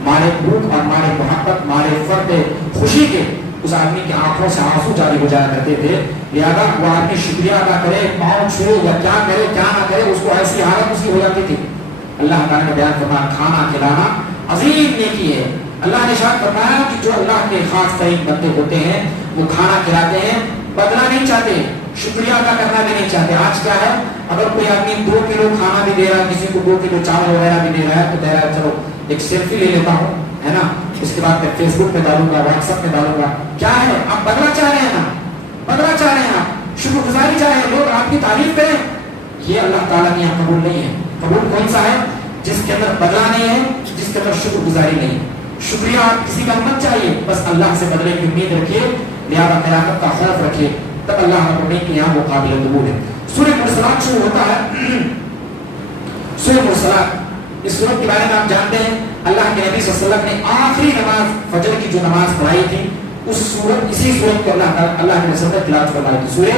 مارے بھوک اور مارے محبت، مارے فرد خوشی کے اس آدمی کی آنکھوں سے آنسو جاری ہو جایا کرتے تھے۔ لہذا وہ آدمی شکریہ ادا کرے، پاؤں چھوڑے یا کیا کرے کیا نہ کرے، اس کو ایسی حالت اس کی ہو جاتی تھی۔ اللہ تعالیٰ نے بیان فرمایا کھانا کھلانا عظیم نیکی ہے۔ اللہ نے شاید فرمایا کہ جو اللہ کے خاص ترین بندے ہوتے ہیں وہ کھانا کھلاتے ہیں، بدلہ نہیں چاہتے، شکریہ ادا کرنا بھی نہیں چاہتے۔ آج کیا ہے، اگر کوئی آدمی 2 کلو کھانا بھی دے رہا ہے، کسی کو 2 کلو چاول وغیرہ بھی دے رہا ہے تو کہہ رہا ہے چلو ایک سیلفی لے لیتا ہوں، ہے نا، اس کے بعد میں فیس بک میں ڈالوں گا، واٹس ایپ میں ڈالوں گا۔ کیا ہے، آپ بدلہ چاہ رہے ہیں نا، بدلہ چاہ رہے ہیں، آپ شکر گزاری چاہ رہے ہیں، لوگ آپ کی تعریف کریں، یہ اللہ تعالیٰ کے یہاں قبول نہیں ہے۔ قبول کون سا ہے؟ جس کے اندر بدلہ نہیں ہے، جس کے اندر شکر گزاری نہیں ہے۔ شکریہ آپ کسی کا مت چاہیے، بس اللہ سے بدلے کی امید رکھیے، لہذا قیامت کا خوف رکھیے، تب اللہ رب العالمین کے یہاں وہ قابل قبول ہے۔ سورہ مرسلات شروع ہوتا ہے، سورہ مرسلات، اس سورت کے بارے میں آپ جانتے ہیں اللہ کے نبی صلی اللہ علیہ وسلم نے آخری نماز فجر کی جو نماز پڑھائی تھی، اس سورت اسی سورت کو اللہ کے رسول نے تلاوت فرمائی تھی، سورہ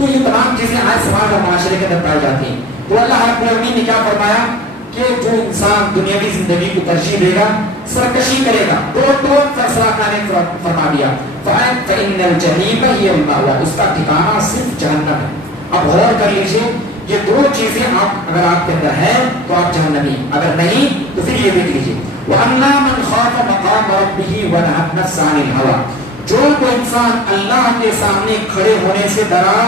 تو یہ تمام چیزیں آج سماج اور معاشرے کے اندر پائی جاتی ہیں. تو اللہ رب العالمین نے کیا فرمایا کہ جو انسان دنیاوی زندگی کو ترجیح دے گا, سرکشی کرے گا, دو فیصلہ نے فرما دیا, فَإِنَّ الْجَحِيمَ هِيَ الْمَأْوَىٰ, اس کا ٹھکانہ صرف جہنم ہے. اب غور کر لیجئے, یہ دو چیزیں اگر آپ کے اندر ہیں تو آپ جہنمی, اگر نہیں تو پھر یہ دیکھ لیجئے, وَأَمَّا مَنْ خَافَ مَقَامَ رَبِّهِ وَنَهَى النَّفْسَ عَنِ الْهَوَىٰ, جو کوئی انسان اللہ کے سامنے کھڑے ہونے سے ڈرا,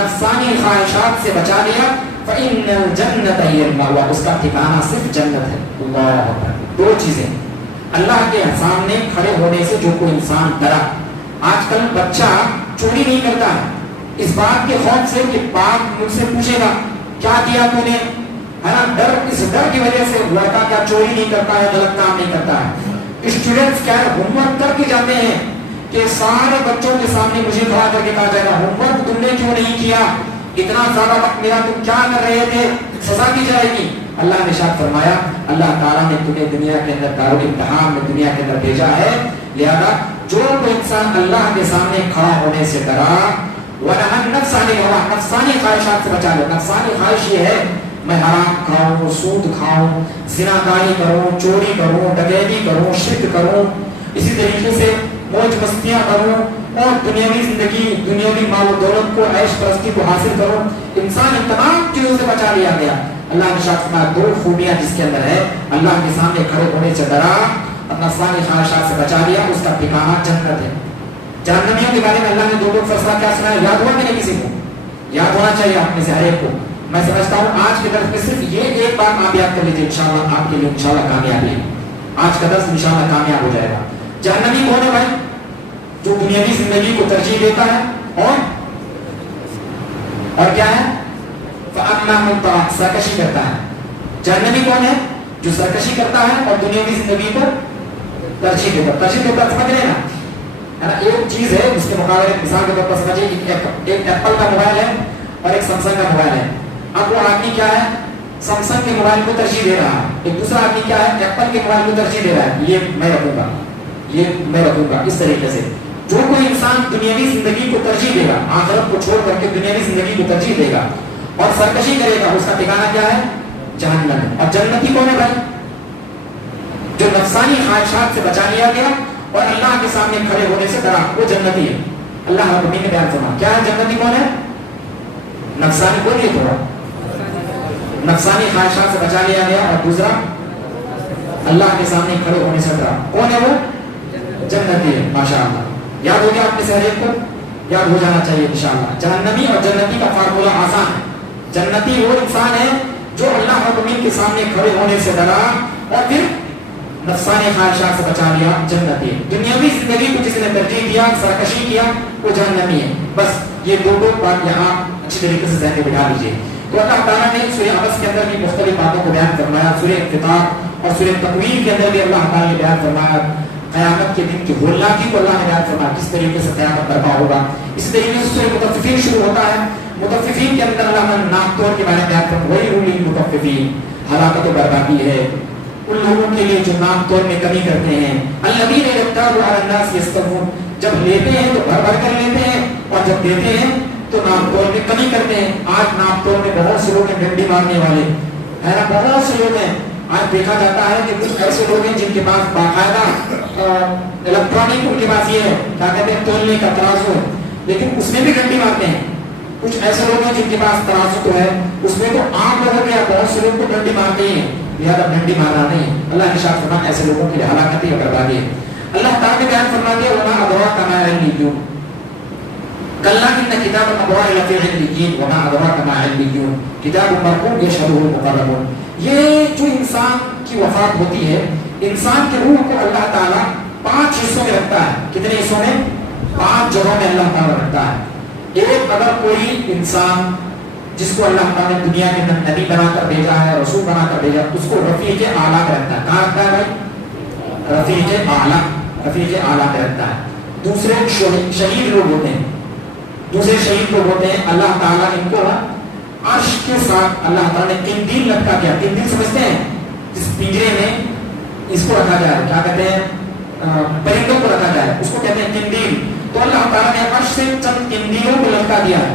نفسانی خواہشات سے بچا لیا, فَإِنَّ الْجَنَّةَ هِيَ الْمَأْوَىٰ, اس کا ٹھکانہ صرف جنت ہے. اللہ اکبر. دو چیزیں, اللہ کے سامنے کھڑے ہونے سے جو کوئی انسان ڈرا. آج کل بچہ چوری نہیں کرتا ہے اس بات کے خوف سے کہ باپ مجھ سے پوچھے گا کیا کیا تو نے, ہے نا, ڈر, اس ڈر کی وجہ سے لڑکا کیا چوری نہیں کرتا ہے, غلط کام نہیں کرتا ہے. اسٹوڈنٹس کیا ہوم ورک کر کے جاتے ہیں کہ سارے بچوں کے سامنے مجھے کھڑا کر کے کہا جائے گا ہوم ورک تم نے کیوں نہیں کیا, اتنا زیادہ وقت میرا تم کیا کر رہے تھے, سزا دی جائے گی. اللہ نے ارشاد فرمایا, اللہ تعالیٰ نے تمہیں دنیا کے اندر دارالامتحان میں دنیا کے اندر بھیجا ہے, لہذا جو کوئی انسان اللہ کے سامنے کھڑا ہونے سے ڈرا, وَنَهَى النَّفْسَ عَنِ الْهَوَىٰ, نفسانی خواہشات سے بچا لے. نفسانی خواہش یہ ہے میں حرام کھاؤں, سود کھاؤں, زناکاری کروں, چوری کروں, ڈکیتی کروں, شرک کروں, اسی طریقے سے موج مستیاں کروں اور دنیاوی زندگی, دنیاوی مال و دولت کو, عیش پرستی کو حاصل کروں. انسان ان تمام چیزوں سے بچا لیا گیا. اللہ نے ارشاد فرمایا دو خوبیاں جس کے اندر ہے, اللہ کے سامنے کھڑے ہونے سے ڈرا, اپنا نفسانی خواہشات سے بچا لیا, اس کا ٹھکانہ جنت ہے. جہنمیوں کے بارے میں اللہ نے دو فیصلہ کیا سنایا, یاد ہوا کہ نہیں کسی کو؟ یاد ہونا چاہیے آپ میں سے ہر ایک کو. میں سمجھتا ہوں آج کے درس میں صرف یہ ایک بات آپ یاد کر لیجیے, انشاءاللہ آپ کے لیے انشاءاللہ کامیابی ہے. آج کا درس انشاءاللہ کامیاب ہو جائے گا. جہنمی کون ہے بھائی؟ جو دنیاوی زندگی کو ترجیح دیتا ہے اور کیا ہے, فَأَمَّا مَنْ طَغَىٰ, سرکشی کرتا ہے. جہنمی کون ہے؟ جو سرکشی کرتا ہے اور دنیاوی زندگی کو ترجیح دیتا ہے. سمجھ رہے ہیں نا, ایک چیز ہے اس کے مقابلے مثال کے طور پر سمجھیے ایک ایپل کا موبائل ہے اور ایک سمسنگ کا موبائل ہے. اب وہ آدمی کیا ہے, سمسنگ کے موبائل کو ترجیح دے رہا ہے, ایک دوسرا آدمی کیا ہے, ایپل کے موبائل کو ترجیح دے رہا ہے, یہ میں رکھوں گا, یہ میں رکھوں گا. اس طریقے سے جو کوئی انسان دنیاوی زندگی کو ترجیح دے گا, آخرت کو چھوڑ کر کے دنیاوی زندگی کو ترجیح دے گا اور سرکشی کرے گا, اس کا ٹھکانہ کیا ہے, جہنم ہے. اور جنتی کون ہے بھائی؟ جو نفسانی خواہشات سے بچا لیا گیا اور اللہ کے سامنے کھڑے ہونے سے ڈرا, وہ جنتی ہے. اللہ رب العالمین نے بیان فرمایا کیا ہے جنتی کون ہے؟ نفسانی, بولیے تھوڑا, نفسانی خواہشات سے بچا لیا گیا اور دوسرا اللہ کے سامنے کھڑے ہونے سے ڈرا. کون ہے وہ؟ جنتی ہے. ماشاءاللہ یاد ہو گیا آپ کے سہرے کو, یاد ہو جانا چاہیے انشاءاللہ. جہنمی اور جنتی کا فارمولہ آسان ہے. جنتی وہ انسان ہے جو اللہ رب العالمین کے سامنے کھڑے ہونے سے ڈرا اور پھر نفسانی خواہشات سے بچا لیا, جنتی ہے. دنیاوی زندگی کو جس نے ترجیح دیا, سرکشی کیا, وہ جہنمی ہے. بس یہ دو بات یہاں اچھی طریقے سے ذہن میں بٹھا لیجیے. تو اللہ تعالیٰ نے سورہ عبس کے اندر بھی مختلف باتوں کو بیان فرمایا, سورہ انفطار اور سورہ تکویر کے اندر بھی اللہ تعالیٰ نے بیان فرمایا قیامت کے دن کی ہولناکی کو. اللہ نے بیان فرمایا کس طریقے سے قیامت برپا ہوگا. اسی طریقے سے سورہ مطففین شروع ہوتا ہے. مطففین کے اندر اللہ نے ناک توڑ کے بارے میں بیان فرمایا, وَيْلٌ لِّلْمُطَفِّفِينَ, ہلاکت و بربادی ہے ان لوگوں کے لیے جو ناک توڑ میں کمی کرتے ہیں. الَّذِينَ يَبْتَالُونَ عَلَى النَّاسِ يَسْتَوْفُونَ, جب لیتے ہیں تو بھر بھر کر لیتے ہیں اور جب دیتے ہیں تو ناپ توڑ میں کمی کرتے ہیں. آج ناپ توڑ میں بہت سے لوگ ہیں ڈنڈی مارنے والے, ہے نا, بہت سے لوگ ہیں. آج دیکھا جاتا ہے کہ کچھ ایسے لوگ ہیں جن کے پاس باقاعدہ الیکٹرانک, ان کے پاس یہ ہے کیا کہتے ہیں تولنے کا ترازو, لیکن اس میں بھی ڈنڈی مارتے ہیں. کچھ ایسے لوگ ہیں جن کے پاس ترازو تو ہے, اس میں تو عام لوگوں کے بہت سے لوگ کو ڈنڈی مارتے ہیں, لہٰذا ڈنڈی مارنا نہیں. اللہ نے ارشاد فرمایا ایسے لوگوں کے لیے ہلاکت اور بربادی ہے. اللہ تعالیٰ نے بیان فرما دیا وَمَا أَدْرَاكَ مَا عِلِّيُّونَ, كَلَّا إِنَّ كِتَابَ الْأَبْرَارِ لَفِي عِلِّيِّينَ وَمَا أَدْرَاكَ مَا عِلِّيُّونَ كِتَابٌ مَّرْقُومٌ يَشْهَدُهُ الْمُقَرَّبُونَ. یہ جو انسان کی وفات ہوتی ہے, انسان کی روح کو اللہ تعالیٰ 5 حصوں میں رکھتا ہے. کتنے حصوں میں؟ 5 جگہوں میں اللہ تعالیٰ رکھتا ہے. ایک, اگر کوئی انسان جس کو اللہ تعالیٰ نے دنیا کے اندر نبی بنا کر بھیجا ہے, رسول بنا کر بھیجا, اس کو رفیق اعلیٰ پہ رکھتا ہے. کہاں رکھتا ہے بھائی؟ رفیق اعلیٰ, رفیق اعلیٰ پہ رکھتا ہے. دوسرے شہید لوگ ہوتے ہیں, دوسرے شہید لوگ ہوتے ہیں, اللہ تعالیٰ ان کو عرش کے ساتھ اللہ تعالیٰ نے قندیل لٹکا دیا. قندیل سمجھتے ہیں, جس پنجرے میں اس کو رکھا جائے, کیا کہتے ہیں, پرندوں کو رکھا جائے, اس کو کہتے ہیں قندیل. تو اللہ تعالیٰ نے عرش سے چند قندیلوں کو لٹکا دیا ہے.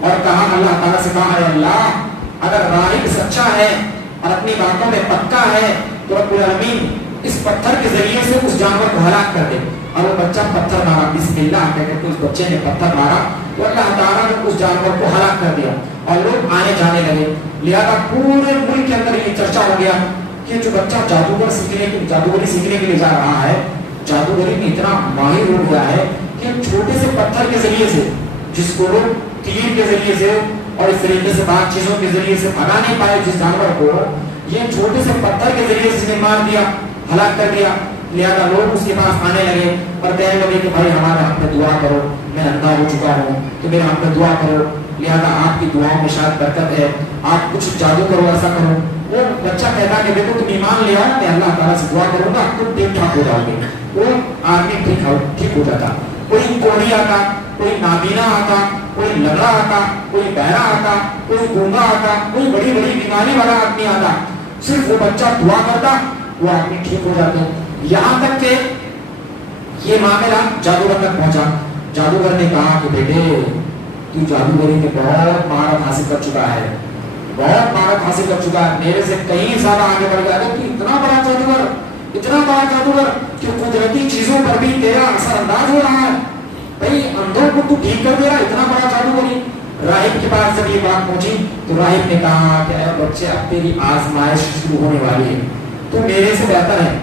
اور کہا اللہ تعالیٰ سے کہا ہے اللہ اگر راہب سچا ہے اور اپنی باتوں میں پکا ہے تو رب العالمین اس پتھر کے ذریعے سے اس جانور کو ہلاک کر دے. اور وہ بچہ پتھر مارا, بسم اللہ کہہ کے اس بچے نے پتھر مارا تو اللہ تعالیٰ نے اس جانور کو ہلاک کر دیا اور لوگ آنے جانے لگے. لہذا پورے ملک کے اندر یہ چرچا ہو گیا کہ جو بچہ جادوگری سیکھنے کے لیے جا رہا ہے, جادوگری میں اتنا ماہر ہو گیا ہے کہ چھوٹے سے پتھر کے ذریعے سے, جس کو لوگ تیر کے ذریعے سے اور اس طریقے سے بعض چیزوں کے ذریعے سے بھگا نہیں پائے جس جانور کو, یہ چھوٹے سے پتھر کے ذریعے سے مار دیا, ہلاک کر دیا. لہذا لوگ اس کے پاس آنے لگے اور کہنے لگے کہ بھائی ہمارے ہم پہ دعا کرو, میں اندھا ہو چکا ہوں تو میرے ہم پہ دعا کرو, لہذا آپ کی دعاؤں میں شاید برکت ہے, آپ کچھ جادو کرو, ایسا کرو. وہ بچہ کہتا کہ دیکھو تم ایمان لے آؤ, میں اللہ تعالیٰ سے دعا کروں گا, تم ٹھیک ٹھاک ہو جاؤ گے. وہ آدمی ٹھیک ہو جاتا. کوئی کوڑی آتا, کوئی نابینا آتا, کوئی لگڑا آتا, کوئی بہرا آتا, کوئی گونگا آتا, کوئی بڑی بڑی بیماری والا آدمی آتا, صرف وہ بچہ دعا کرتا, وہ آدمی ٹھیک ہو جاتے. یہاں تک کہ یہ معاملہ جادوگر تک پہنچا. جادوگر نے کہا کہ بیٹے تو جادوگری میں بہت مہارت حاصل کر چکا ہے, بہت مہارت حاصل کر چکا ہے, میرے سے کہیں زیادہ آگے بڑھ گیا. تو اتنا بڑا جادوگر, اتنا بڑا جادوگر کہ قدرتی چیزوں پر بھی تیرا اثر انداز ہو رہا ہے, بھائی اندھوں کو تو ٹھیک کر دے رہا, اتنا بڑا جادوگری. راہب کے پاس جب یہ بات پہنچی تو راہب نے کہا کہ اے بچے اب تیری آزمائش شروع ہونے والی ہے, تو میرے سے بہتر ہے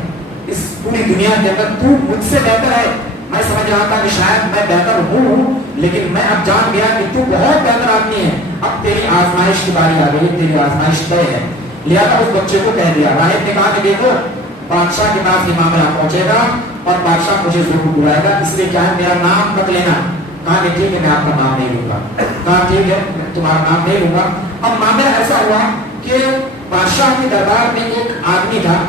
اس پوری دنیا کے اندر, تو مجھ سے بہتر ہے. میں سمجھ رہا تھا کہ شاید میں بہتر ہوں, لیکن میں اب جان گیا کہ تو بہت بہتر آدمی ہے, اب تیری آزمائش کی باری آ گئی, تیری آزمائش طے ہے. لہذا اس بچے کو کہہ دیا. راہب نے کہا کہ دیکھو بادشاہ کے پاس یہ معاملہ پہنچے گا اور بادشاہ مجھے ضرور بلائے گا, اس لیے کیا ہے میرا نام مت لینا. کہا کہ ٹھیک ہے میں آپ کا نام نہیں لوں گا. کہا ٹھیک ہے میں تمہارا نام نہیں لوں گا. اب معاملہ ایسا ہوا کہ بادشاہ کے دربار میں ایک آدمی تھا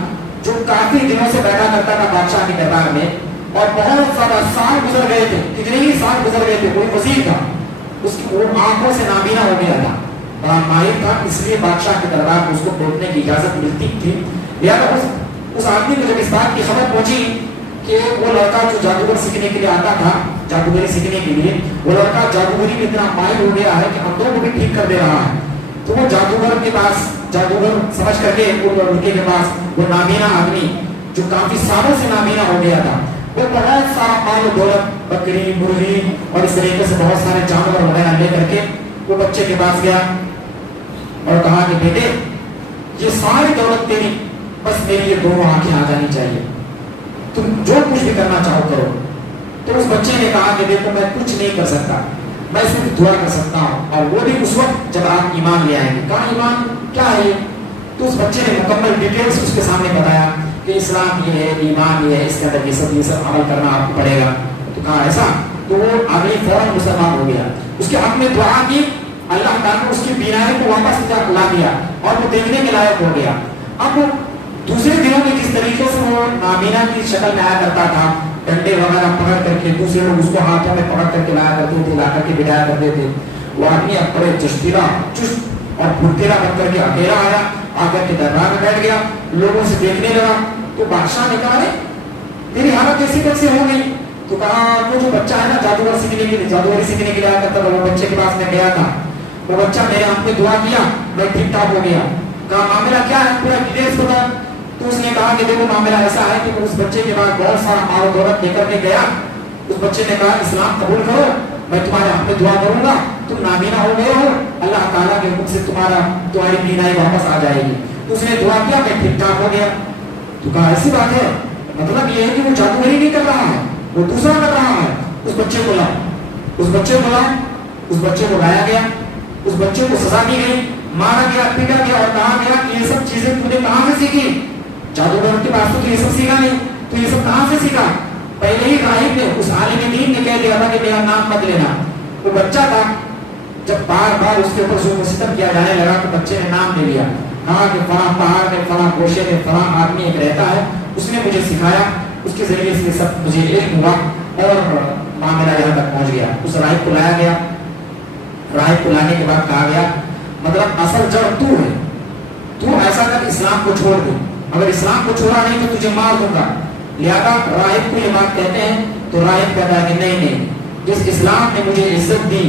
جو کافی دنوں سے بیٹھا کرتا تھا بادشاہ کے دربار میں, اور بہت سارا سال گزر گئے تھے, کتنے ہی سال گزر گئے تھے. کوئی وزیر تھا, اس کی وہ آنکھوں سے نابینا ہو گیا تھا, بڑا ماہر تھا, اس لیے بادشاہ کے دربار میں اس کو بیٹھنے کی اجازت ملتی تھی. لہٰذا اس آدمی کو جب اس بات کی خبر پہنچی کہ وہ لڑکا جو جادوگر سیکھنے کے لیے آتا تھا, جادوگری سیکھنے کے لیے, وہ لڑکا جادوگری میں اتنا ماہر ہو گیا ہے کہ اندھوں کو بھی ٹھیک کر دے رہا ہے, تو وہ جادوگر کے پاس, جادوگر سمجھ کر کے وہ لڑکے کے پاس, وہ نابینا آدمی جو کافی سالوں سے نابینا ہو گیا تھا, وہ بہت سارا مال و دولت, بکری, مرغی اور اس طریقے سے بہت سارے جانور وغیرہ لے کر کے وہ بچے کے پاس گیا اور کہا کہ بیٹے یہ ساری دولت تیری, بس میری یہ دونوں آنکھیں آ جانی چاہیے, تم جو کچھ بھی کرنا چاہو کرو. تو اس بچے نے کہا کہ دیکھو میں کچھ نہیں کر سکتا, میں صرف دعا کر سکتا ہوں, اور وہ بھی اس وقت جب آپ ایمان لے آئیں گے. کہا ایمان کیا ہے؟ تو اس بچے نے مکمل ڈیٹیلز اس کے سامنے بتایا کہ اسلام یہ ہے, ایمان یہ ہے, اس کے اندر یہ سب عمل کرنا آپ کو پڑے گا. تو کہا ایسا, تو وہ آدمی فوراً مسلمان ہو گیا. اس کے حق میں دعا کی, اللہ تعالیٰ نے اس کی بینائی کو واپس لا دیا اور وہ دیکھنے کے لائق ہو گیا. اب دوسرے دنوں میں جس طریقے سے وہ نابینا کی شکل میں آیا کرتا تھا, ڈنڈے وغیرہ پکڑ کر کے, دوسرے لوگ اس کو ہاتھوں میں پکڑ کر کے لایا کرتے تھے, لا کر کے بٹھایا کرتے تھے, وہ آدمی اب بڑے چست اور پھرتیلا بن کر کے اکیلا آیا, آ کر کے دربار میں بیٹھ گیا, لوگوں سے دیکھنے لگا. تو بادشاہ نے کہا تیری حالت کیسی کیسے ہو گئی؟ تو کہا وہ جو بچہ ہے نا جادوگری سیکھنے کے لیے آیا کرتا تھا, وہ بچے کے پاس میں گیا تھا, وہ بچہ میرے ہاتھ میں دعا کیا, میں ٹھیک ٹھاک ہو گیا. کہا معاملہ کیا ہے, پورا ڈیٹیلز بتا. تو اس نے کہا کہ دیکھو معاملہ ایسا ہے کہ اس بچے کے بعد بہت سارا مال و دولت لے کر کے گیا. اس بچے نے کہا اسلام قبول کرو, میں تمہارے ہاتھ میں دعا کروں گا, تم نابینا ہو گئے ہو, اللہ تعالیٰ کے حکم سے تمہاری بینائی واپس آ جائے گی. تو اس نے دعا کیا, میں ٹھیک ٹھاک ہو گیا. تو کہا ایسی بات ہے, مطلب یہ ہے کہ وہ جادوگری نہیں کر رہا ہے, وہ دوسرا کر رہا ہے. اس بچے کو لاؤ, اس بچے کو لایا گیا, اس بچے کو سزا دی گئی, مارا گیا, پیٹا گیا اور کہا گیا کہ یہ سب چیزیں تم نے کہاں سے سیکھی؟ جادوگر کے پاس تو یہ سب سیکھا نہیں, تو یہ سب کہاں سے سیکھا؟ پہلے ہی راہب نے, اس عالم دین نے کہہ دیا تھا کہ میرا نام مت لینا. وہ بچہ تھا, جب بار بار اس کے اوپر ظلم و ستم کیا جانے لگا تو بچے نے نام لے لیا, کہا کہ فلاں پہاڑ میں, فلاں گوشے میں فلاں آدمی ایک رہتا ہے, اس نے مجھے سکھایا, اس کے ذریعے سے سب مجھے علم ہوا, اور معاملہ یہاں تک پہنچ گیا. اس راہب کو لایا گیا. راہب کو لانے کے بعد کہا گیا مطلب اصل جڑ تو ہے, تو ایسا کر اسلام کو چھوڑ دے, اگر اسلام کو چھوڑا نہیں تو تجھے مار دوں گا. لہذا راہب کو یہ بات کہتے ہیں, تو راہب کہتا ہے کہ نہیں, جس اسلام نے مجھے عزت دی,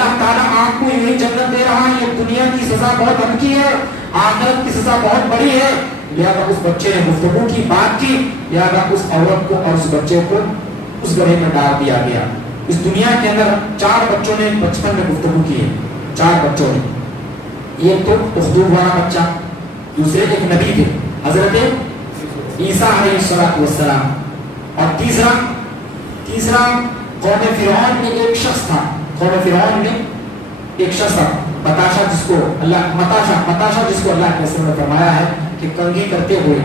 اللہ تعالیٰ آپ کو یہی جنت دے رہا ہے, یہ دنیا کی سزا بہت ہلکی ہے, آخرت کی سزا بہت بڑی ہے. لہذا اس بچے نے گفتگو کی, بات کی, لہذا اس عورت کو اور اس بچے کو اس گڑھے میں ڈال دیا گیا. اس دنیا کے اندر 4 بچوں نے بچپن میں گفتگو کی ہے, 4 بچوں نے. ایک تو اخدود والا بچہ, دوسرے ایک نبی تھے حضرت عیسیٰ علیہ السلام, اور تیسرا قوم فرعون میں ایک شخص تھا. قوم فرعون میں ایک شخص تھا متاشا, جس کو اللہ کے رسول نے فرمایا ہے کہ کنگھی کرتے ہوئے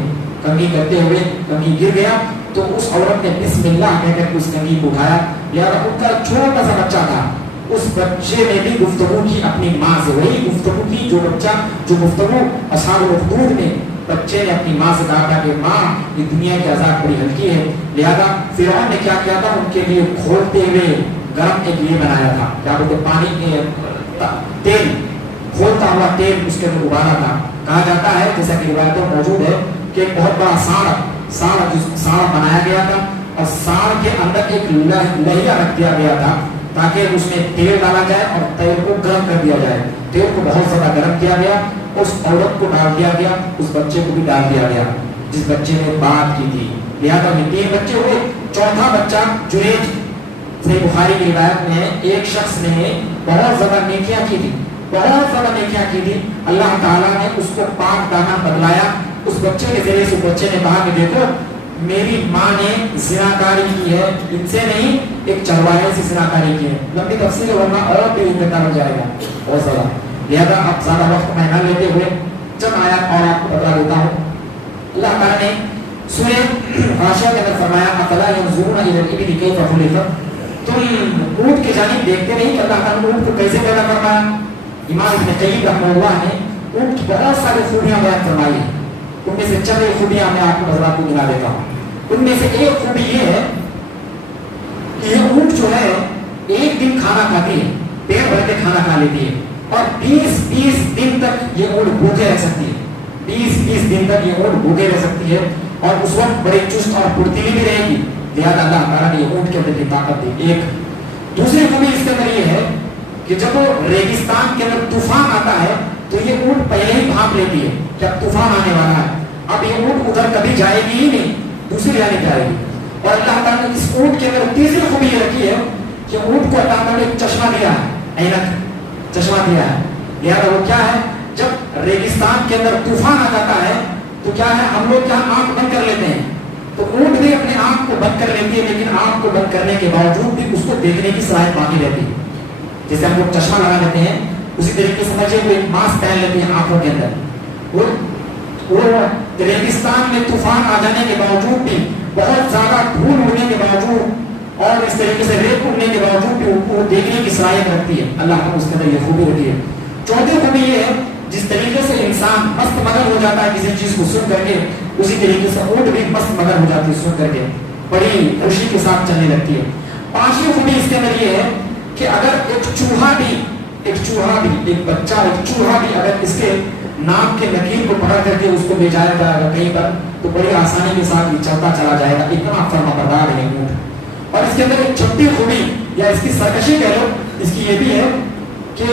کنگھی گر گیا تو اس عورت نے بسم اللہ کہہ کر اس کنگھی کو اٹھایا. یار ان کا چھوٹا سا بچہ تھا, اس بچے نے بھی گفتگو کی اپنی ماں سے, وہی گفتگو کی جو گفتگو اصحاب الاخدود میں بچے نے اپنی ماں سے کہا تھا کہ ماں یہ دنیا کی عذاب بڑی ہلکی ہے. لہذا فرعون نے کیا کیا تھا, ان کے لیے کھولتے ہوئے گرم ایک یہ بنایا تھا, کیا بولتے پانی تیل, کھولتا ہوا تیل اس کے اندر ابالا تھا. کہا جاتا ہے جیسا کہ روایتوں موجود ہے کہ ایک بہت بڑا سانڑ بنایا گیا تھا, اور سانڑ کے اندر ایک لہیا رکھ دیا گیا تھا تاکہ اس میں تیل ڈالا جائے اور تیل کو گرم کر دیا جائے. تیل کو بہت زیادہ گرم کیا گیا, اس عورت کو ڈال دیا گیا, اس بچے کو بھی ڈال دیا گیا جس بچے نے بات کی تھی. لہٰذا 3 بچے ہوئے, چوتھا بچہ جریج, صحیح بخاری کی روایت میں ایک شخص نے بہت زیادہ نیکیاں کی تھی, اللہ تعالیٰ نے اس کو پاک دامن بدلایا. اس بچے کے ذریعے سے بچے نے کہا کہ دیکھو میری ماں نے زناکاری کی ہے, ان سے نہیں ایک چرواہے سے زناکاری کی ہے. لمبی تفصیل ورنہ اور بھی انتظار ہو جائے گا بہت زیادہ. لہذا اب زیادہ وقت میں نہ لیتے ہوئے چند آیات اور آپ کو بتا دیتا ہوں. اللہ تعالیٰ نے سورہ غاشیہ کے اندر فرمایا افلا ينظرون الى الابل كيف خلقت, تم اونٹ کی جانب دیکھتے نہیں کہ اللہ تعالیٰ نے اونٹ کو کیسے پیدا فرمایا. امام ابن قیم رحمہ اللہ نے اونٹ کی بہت ساری خوبیاں بیان فرمائی ہیں, ان میں سے چند خوبیاں میں آپ کو حضرات کو گنا دیتا ہوں. ان میں سے ایک خوبی یہ ہے کہ یہ اونٹ جو ہے ایک دن کھانا کھاتی ہے, پیٹ بھر کے کھانا کھا لیتی ہے, اور 20 دن تک یہ اونٹ بھوکے رہ سکتی ہے. 20 دن تک یہ اونٹ بھوکے رہ سکتی ہے, اور اس وقت بڑے چست اور پھرتیلی بھی رہے گی. لہٰذا اللہ تعالیٰ نے یہ اونٹ کے اندر کی طاقت دی. ایک دوسری خوبی اس کے اندر یہ ہے کہ جب وہ ریگستان کے اندر طوفان آتا ہے تو یہ اونٹ پہلے ہی بھانپ لیتی ہے کہ اب طوفان آنے والا ہے, اب یہ اونٹ ادھر کبھی جائے گی ہی نہیں, دوسری جانب جائے گی. اور اللہ تعالیٰ نے اس اونٹ کے اندر تیسری خوبی یہ رکھی ہے کہ اونٹ کو اللہ تعالیٰ نے ایک چشمہ دیا ہے, عینک چشمہ دیا ہے. لہٰذا وہ کیا ہے, جب ریگستان کے اندر طوفان آ جاتا ہے تو کیا ہے, ہم لوگ کیا آنکھ بند کر لیتے ہیں, تو اونٹ بھی اپنے آنکھ کو بند کر لیتی ہے, لیکن آنکھ کو بند کرنے کے باوجود بھی اس کو دیکھنے کی صلاحیت باقی رہتی ہے. جیسے ہم لوگ چشمہ لگا لیتے ہیں اسی طریقے سے سمجھے وہ ایک ماسک پہن لیتے ہیں آنکھوں کے اندر. وہ ریگستان میں طوفان آ جانے کے باوجود بھی, بہت زیادہ دھول اڑنے کے باوجود اور اس طریقے سے ریت اڑنے کے باوجود بھی وہ دیکھنے کی صلاحیت رکھتی ہے. اللہ نے اس کے اندر یہ خوبی رکھی ہے. چوتھی خوبی یہ ہے جس طریقے سے انسان مست مگن ہو جاتا ہے کسی چیز کو سن کر کے, اسی طریقے سے اونٹ بھی مست مگن ہو جاتی ہے سن کر کے, بڑی خوشی کے ساتھ چلنے لگتی ہے. پانچویں خوبی اس کے اندر یہ ہے کہ اگر ایک چوہا بھی ایک بچہ ایک چوہا بھی اگر اس کے ناک کے نکیر کو پکڑ کر کے اس کو لے جایا جائے گا کہیں پر تو بڑی آسانی کے ساتھ یہ چلتا چلا جائے گا, اتنا فرما بردار ہے اونٹ. اور اس کے اندر ایک چھٹی خوبی یا اس کی سرکشی کہہ لو, اس کی یہ بھی ہے کہ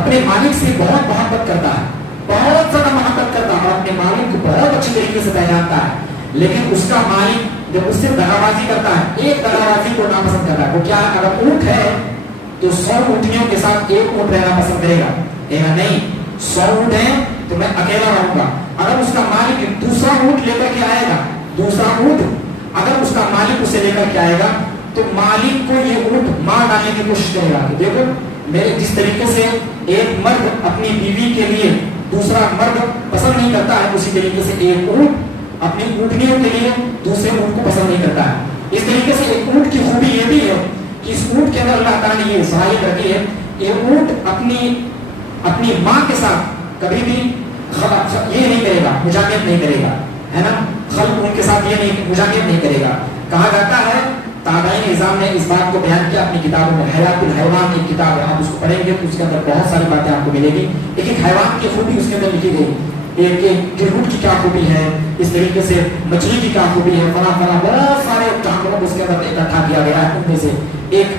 اپنے مالک سے بہت محبت کرتا ہے, بہت زیادہ محبت کرتا ہے, اور اپنے مالک کو بہت اچھی طریقے سے پہچانتا ہے. لیکن اس کا مالک جب اس سے دغابازی کرتا ہے, ایک دغابازی کو ناپسند کرتا ہے, وہ کیا ہے, اگر اونٹ ہے تو 100 اونٹنیوں کے ساتھ ایک اونٹ رہنا پسند کرے گا, نہیں 100 اونٹ ہیں تو میں اکیلا رہوں گا. اگر اس کا مالک دوسرا اونٹ لے کر کے آئے گا, دوسرا اونٹ اگر اس کا مالک اسے لے کر کے آئے گا تو مالک کو یہ اونٹ مار ڈالنے کی کوشش کرے گا. دیکھو میرے جس طریقے سے ایک مرد اپنی بیوی کے لیے دوسرا مرد پسند نہیں کرتا ہے, اسی طریقے سے ایک اونٹ اپنی اونٹنیوں کے لیے دوسرے اونٹ کو پسند نہیں کرتا ہے. اس طریقے سے ایک اونٹ کی خوبی یہ بھی ہے کہ اس اونٹ کے اندر اللہ تعالیٰ نے یہ صلاحیت رکھی ہے, یہ اونٹ اپنی ماں کے ساتھ کبھی بھی یہ نہیں کرے گا, مجاہدت نہیں کرے گا, ہے نا, خلق ان کے ساتھ یہ نہیں مجاہدت نہیں کرے گا. کہا جاتا ہے تابعین نظام نے اس بات کو بیان کیا اپنی کتابوں میں, حیات الحیوان ایک کتاب ہے, آپ اس کو پڑھیں گے تو اس کے اندر بہت ساری باتیں آپ کو ملے گی. ایک ایک حیوان کی خوبی اس کے اندر لکھی گئی, ایک اونٹ کی کیا خوبی ہے, اس طریقے سے مچھلی کی کیا خوبی ہے, بہت سارے جانوروں کو اس کے اندر اکٹھا کیا گیا ہے. ان میں سے ایک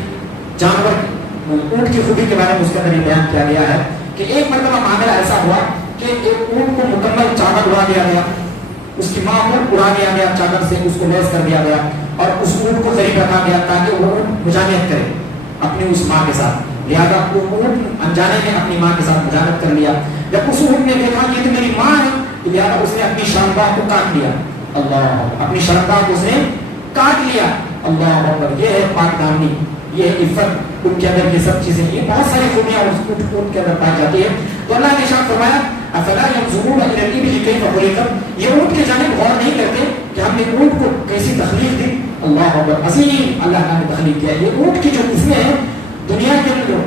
جانور اونٹ کی خوبی کے بارے میں اس کے اندر یہ بیان کیا گیا ہے کہ ایک مرتبہ معاملہ ایسا ہوا کہ ایک اونٹ کو مکمل چادر اڑا دیا گیا، اس کی ماں کو اڑا دیا گیا چادر سے، اس کو لیس کر دیا گیا اور اس اونٹ کو قریب رکھا گیا تاکہ وہ اونٹ مجانت کرے اپنی اس ماں کے ساتھ. لہٰذا وہ اونٹ انجانے میں اپنی ماں کے ساتھ مجانت کر لیا. جب اس اونٹ نے دیکھا کہ یہ تو میری ماں ہے، لہٰذا اس نے اپنی شرمگاہ کو کاٹ لیا. اللہ، اپنی شرمگاہ کو اس نے کاٹ لیا. اللہ اکبر. یہ ہے پاک دامنی، یہ ہے عفت، ان کے اندر یہ سب چیزیں، یہ بہت ساری خوبیاں اس اونٹ کے اندر پائی جاتی ہے. تو اللہ نے ارشاد فرمایا افلا ينظرون الى الابل كيف خلقت. یہ اونٹ کی جانب غور نہیں کرتے کہ ہم نے اونٹ کو کیسی تخلیق دی. اللہ اکبر. عظیم اللہ تعالیٰ نے تخلیق کیا. یہ اونٹ کی جو قسمیں ہیں دنیا کے اندر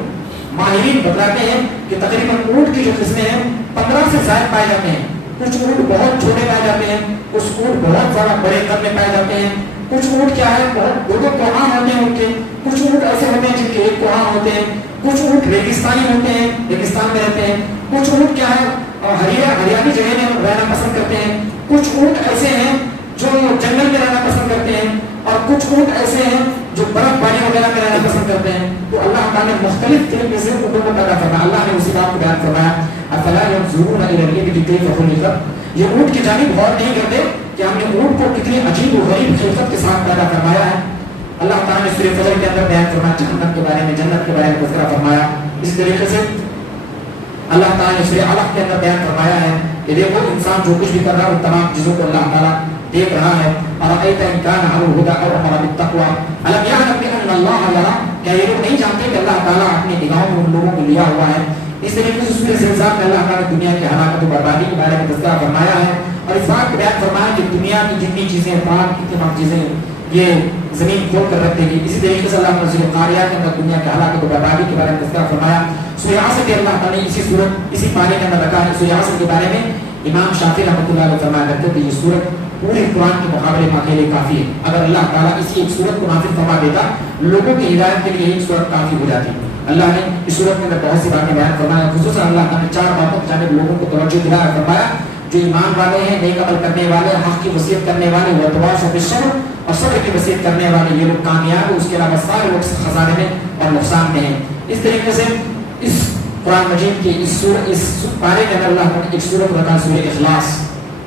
ماہرین بتاتے ہیں کہ تقریباً اونٹ کی جو قسمیں ہیں 15 سے زائد پائے جاتے ہیں. کچھ اونٹ بہت چھوٹے پائے جاتے ہیں، کچھ اونٹ بہت زیادہ بڑے قد میں پائے جاتے ہیں، کچھ اونٹ کیا ہے بہت دو کوہاں ہوتے ہیں ان کے، کچھ اونٹ ایسے ہوتے ہیں جن کے ایک کوہاں ہوتے ہیں، کچھ اونٹ ریگستانی ہوتے ہیں، ریگستان میں رہتے ہیں، کچھ اونٹ کیا ہے ہریالی جگہ میں رہنا پسند کرتے ہیں، کچھ اونٹ ایسے ہیں جو جنگل میں رہنا پسند کرتے ہیں، اور کچھ اونٹ ایسے ہیں جو برف باری وغیرہ میں رہنا پسند کرتے ہیں. تو اللہ تعالیٰ نے مختلف طریقے سے اونٹوں کو پیدا فرمایا. اللہ نے اسی بات کو بیان فرمایا افلا ينظرون الى الابل كيف خلقت. یہ اونٹ کی جانب غور نہیں کرتے کہ ہم نے اونٹ کو کتنی عجیب و غریب خلقت کے ساتھ پیدا فرمایا ہے. اللہ تعالیٰ نے سورہ فجر کے اندر بیان فرمایا جہنم کے بارے میں، جنت کے بارے میں تذکرہ فرمایا. اس طریقے سے اللہ تعالیٰ نے سورہ علق کے اندر بیان فرمایا ہے کہ دیکھو انسان جو کچھ بھی کر رہا ہے ان تمام چیزوں کو اللہ تعالیٰ دیکھ رہا ہے. ارأيت إن كان على الهدى أو أمر بالتقوى ألم يعلم بأن الله يرى. کیا یہ لوگ نہیں جانتے کہ اللہ تعالیٰ اپنی نگاہوں میں ان لوگوں کو لیا ہوا ہے. اس طریقے سے سورہ زلزال میں اللہ تعالیٰ نے دنیا کی ہلاکت و بربادی کے بارے میں تذکرہ فرمایا ہے اور اس بات کو بیان فرمایا کہ دنیا کی جتنی چیزیں پاک کی تمام چیزیں یہ زمین کھول کر رکھ دے گی. اسی طریقے سے اللہ نے سورہ قاریہ کے اندر دنیا کی ہلاکت و بربادی کے بارے میں تذکرہ فرمایا. سورہ عصر کے اللہ تعالیٰ نے اسی سورت اسی پارے کے اندر رکھا ہے. سورہ عصر کے بارے میں امام شافعی رحمۃ اللہ علیہ فرمایا کرتے تھے یہ سورت پورے قرآن کے مقابلے میں اکیلے کافی ہے. اگر اللہ تعالیٰ اسی ایک سورت کو نازل فرما دیتا لوگوں کی ہدایت کے لیے ایک سورت کافی ہو جاتی. اللہ نے اس سورت کے اندر بہت سی باتیں بیان فرمایا. خصوصاً اللہ تعالیٰ نے 4 باتوں کی جانب لوگوں کو توجہ دلایا فرمایا جو ایمان والے ہیں، نیک عمل کرنے والے، حق کی وصیت کرنے والے، وتواصوا بالصبر اور صبر کی وصیت کرنے والے، یہ لوگ کامیاب ہیں. اس کے علاوہ سارے لوگ خسارے میں اور نقصان میں ہیں. اس طریقے سے اس قرآن مجید کی اس پارے کے اندر اللہ نے ایک سورت رکھا سورہ اخلاص.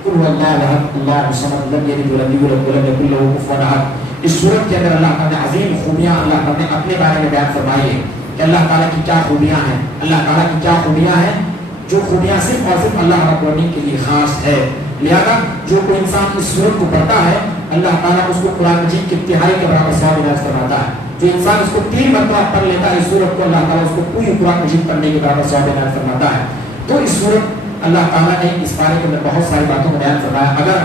قل هو الله احد الله الصمد لم يلد ولم يولد ولم يكن له كفوا احد. اس سورت کے اندر اللہ تعالیٰ نے عظیم خوبیاں اللہ تعالیٰ نے اپنے بارے میں بیان فرمائی ہے کہ اللہ تعالیٰ کی کیا خوبیاں ہیں. اللہ تعالیٰ کی کیا خوبیاں ہیں جو خوبیاں صرف اور صرف اللہ رب العالمین کے لیے خاص ہے. لہذا جو کوئی انسان اس سورت کو پڑھتا ہے اللہ تعالیٰ اس کو قرآن مجید کی تہائی کے برابر ثواب عنایت فرماتا ہے. جو انسان اس کو 3 مرتبہ پڑھ لیتا ہے اس سورت کو اللہ تعالیٰ اس کو پوری قرآن مجید پڑھنے کے برابر ثواب عنایت فرماتا ہے. تو اس سورت اللہ تعالیٰ نے اس بارے کے اندر بہت ساری باتوں کو بیان فرمایا. اگر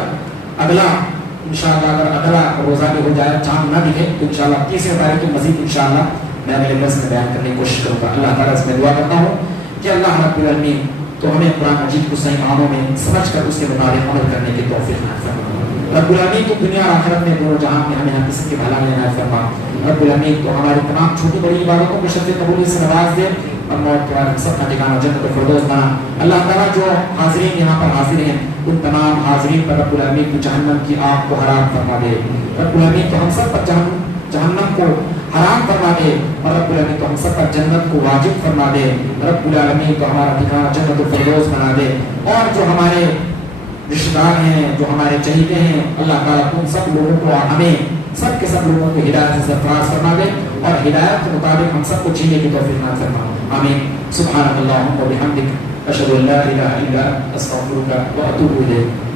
اگلا روزہ بھی ہو جائے چاند نہ دکھے تو انشاءاللہ 30 بارے کی مزید انشاءاللہ میں اگلے درس میں بیان کرنے کی کوشش کروں گا. اللہ تعالیٰ سے میں دعا کرتا ہوں کہ اللہ رب العالمین تو ہمیں قرآن مجید کو صحیح معنوں میں سمجھ کر اس کے مطابق عمل کرنے کی توفیق عطا فرما. رب العالمین تو دنیا اور آخرت میں دونوں جہاں میں ہمیں ہر قسم کی بھلائی عنایت فرما. رب العالمین تو ہماری تمام چھوٹی بڑی عبادتوں کو شرط قبولیت سے نواز دے اور موت کے بعد سب کا ٹھکانہ جنت الفردوس بنا. اللہ تعالیٰ جو حاضرین یہاں پر حاضر ہیں ان تمام حاضرین پر رب العالمین کی جہنم کی آگ کو حرام فرما دے. رب العالمین تو ہم سب پر جہنم کو حرام فرما دے اور رب العالمین تو ہم سب پر جنت کو واجب فرما دے. رب العالمین تو ہمارا ٹھکانہ جنت الفردوس بنا دے. اور جو ہمارے رشتہ دار ہیں جو ہمارے چہیتے ہیں اللہ تعالیٰ ان سب لوگوں کو ہمیں سب کے سب لوگوں کو ہدایت سے سرفراز فرما دے اور ہدایت کے مطابق ہم سب کو جینے کی توفیق عطا فرما. آمین. سبحانک اللہم و بحمدک اشہد ان لا الہ الا انت استغفرک و اتوب الیک.